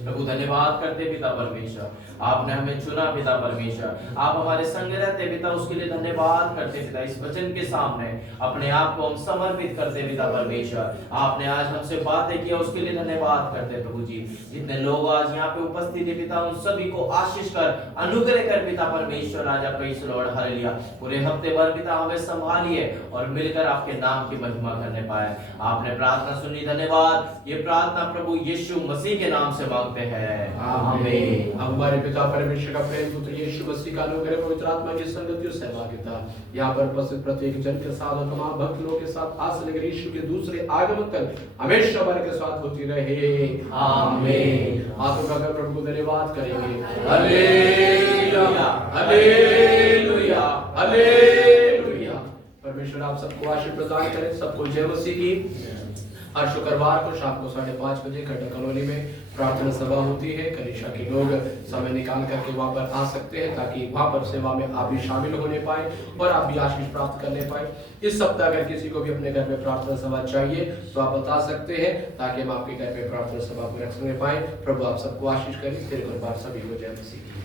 प्रभु धन्यवाद करते पिता परमेश्वर, आपने हमें चुना पिता परमेश्वर, आप हमारे संग रहते पिता, उसके लिए धन्यवाद करते पिता। इस वचन के सामने अपने आप को हम समर्पित करते पिता परमेश्वर। आपने आज हमसे बातें किया, उसके लिए धन्यवाद करते प्रभु जी। जितने लोग आज यहाँ पे उपस्थित है पिता, उन सभी को आशीष कर, अनुग्रह कर पिता परमेश्वर राजा, प्रेज़ द लॉर्ड, हालेलुया। पूरे हफ्ते भर पिता हमें संभालिए और मिलकर आपके नाम की महिमा करने पाए। आपने प्रार्थना सुनी, धन्यवाद। ये प्रार्थना प्रभु यीशु मसीह के नाम से मांगते हैं, आमीन। हमारे पिता परमेश्वर का प्रेम, पुत्र यीशु मसीह का अनुग्रह, पवित्र आत्मा की संगति और सहभागिता यहाँ पर उपस्थित प्रत्येक जन के साथ और तमाम भक्त लोगों के साथ आज से लेकर यीशु के दूसरे आगमन तक हमेशा हमारे के साथ होती रहे, आमीन। हाथों का प्रभु को धन्यवाद करेंगे। Hallelujah hallelujah hallelujah. परमेश्वर आप सबको आशीष प्रदान करें, सबको जय मसीह की। हर शुक्रवार को शाम को 5:30 बजे खड्डा कॉलोनी में प्रार्थना सभा होती है। कलीसिया के लोग समय निकाल करके वहां पर आ सकते हैं ताकि वहां पर सेवा में आप भी शामिल होने पाए और आप भी आशीष प्राप्त करने पाए। इस सप्ताह अगर किसी को भी अपने घर में प्रार्थना सभा चाहिए तो आप बता सकते हैं ताकि हम आपके घर में प्रार्थना सभा को रख पाए। प्रभु आप सबको आशीष करें। फिर एक बार सभी को जय मसीह।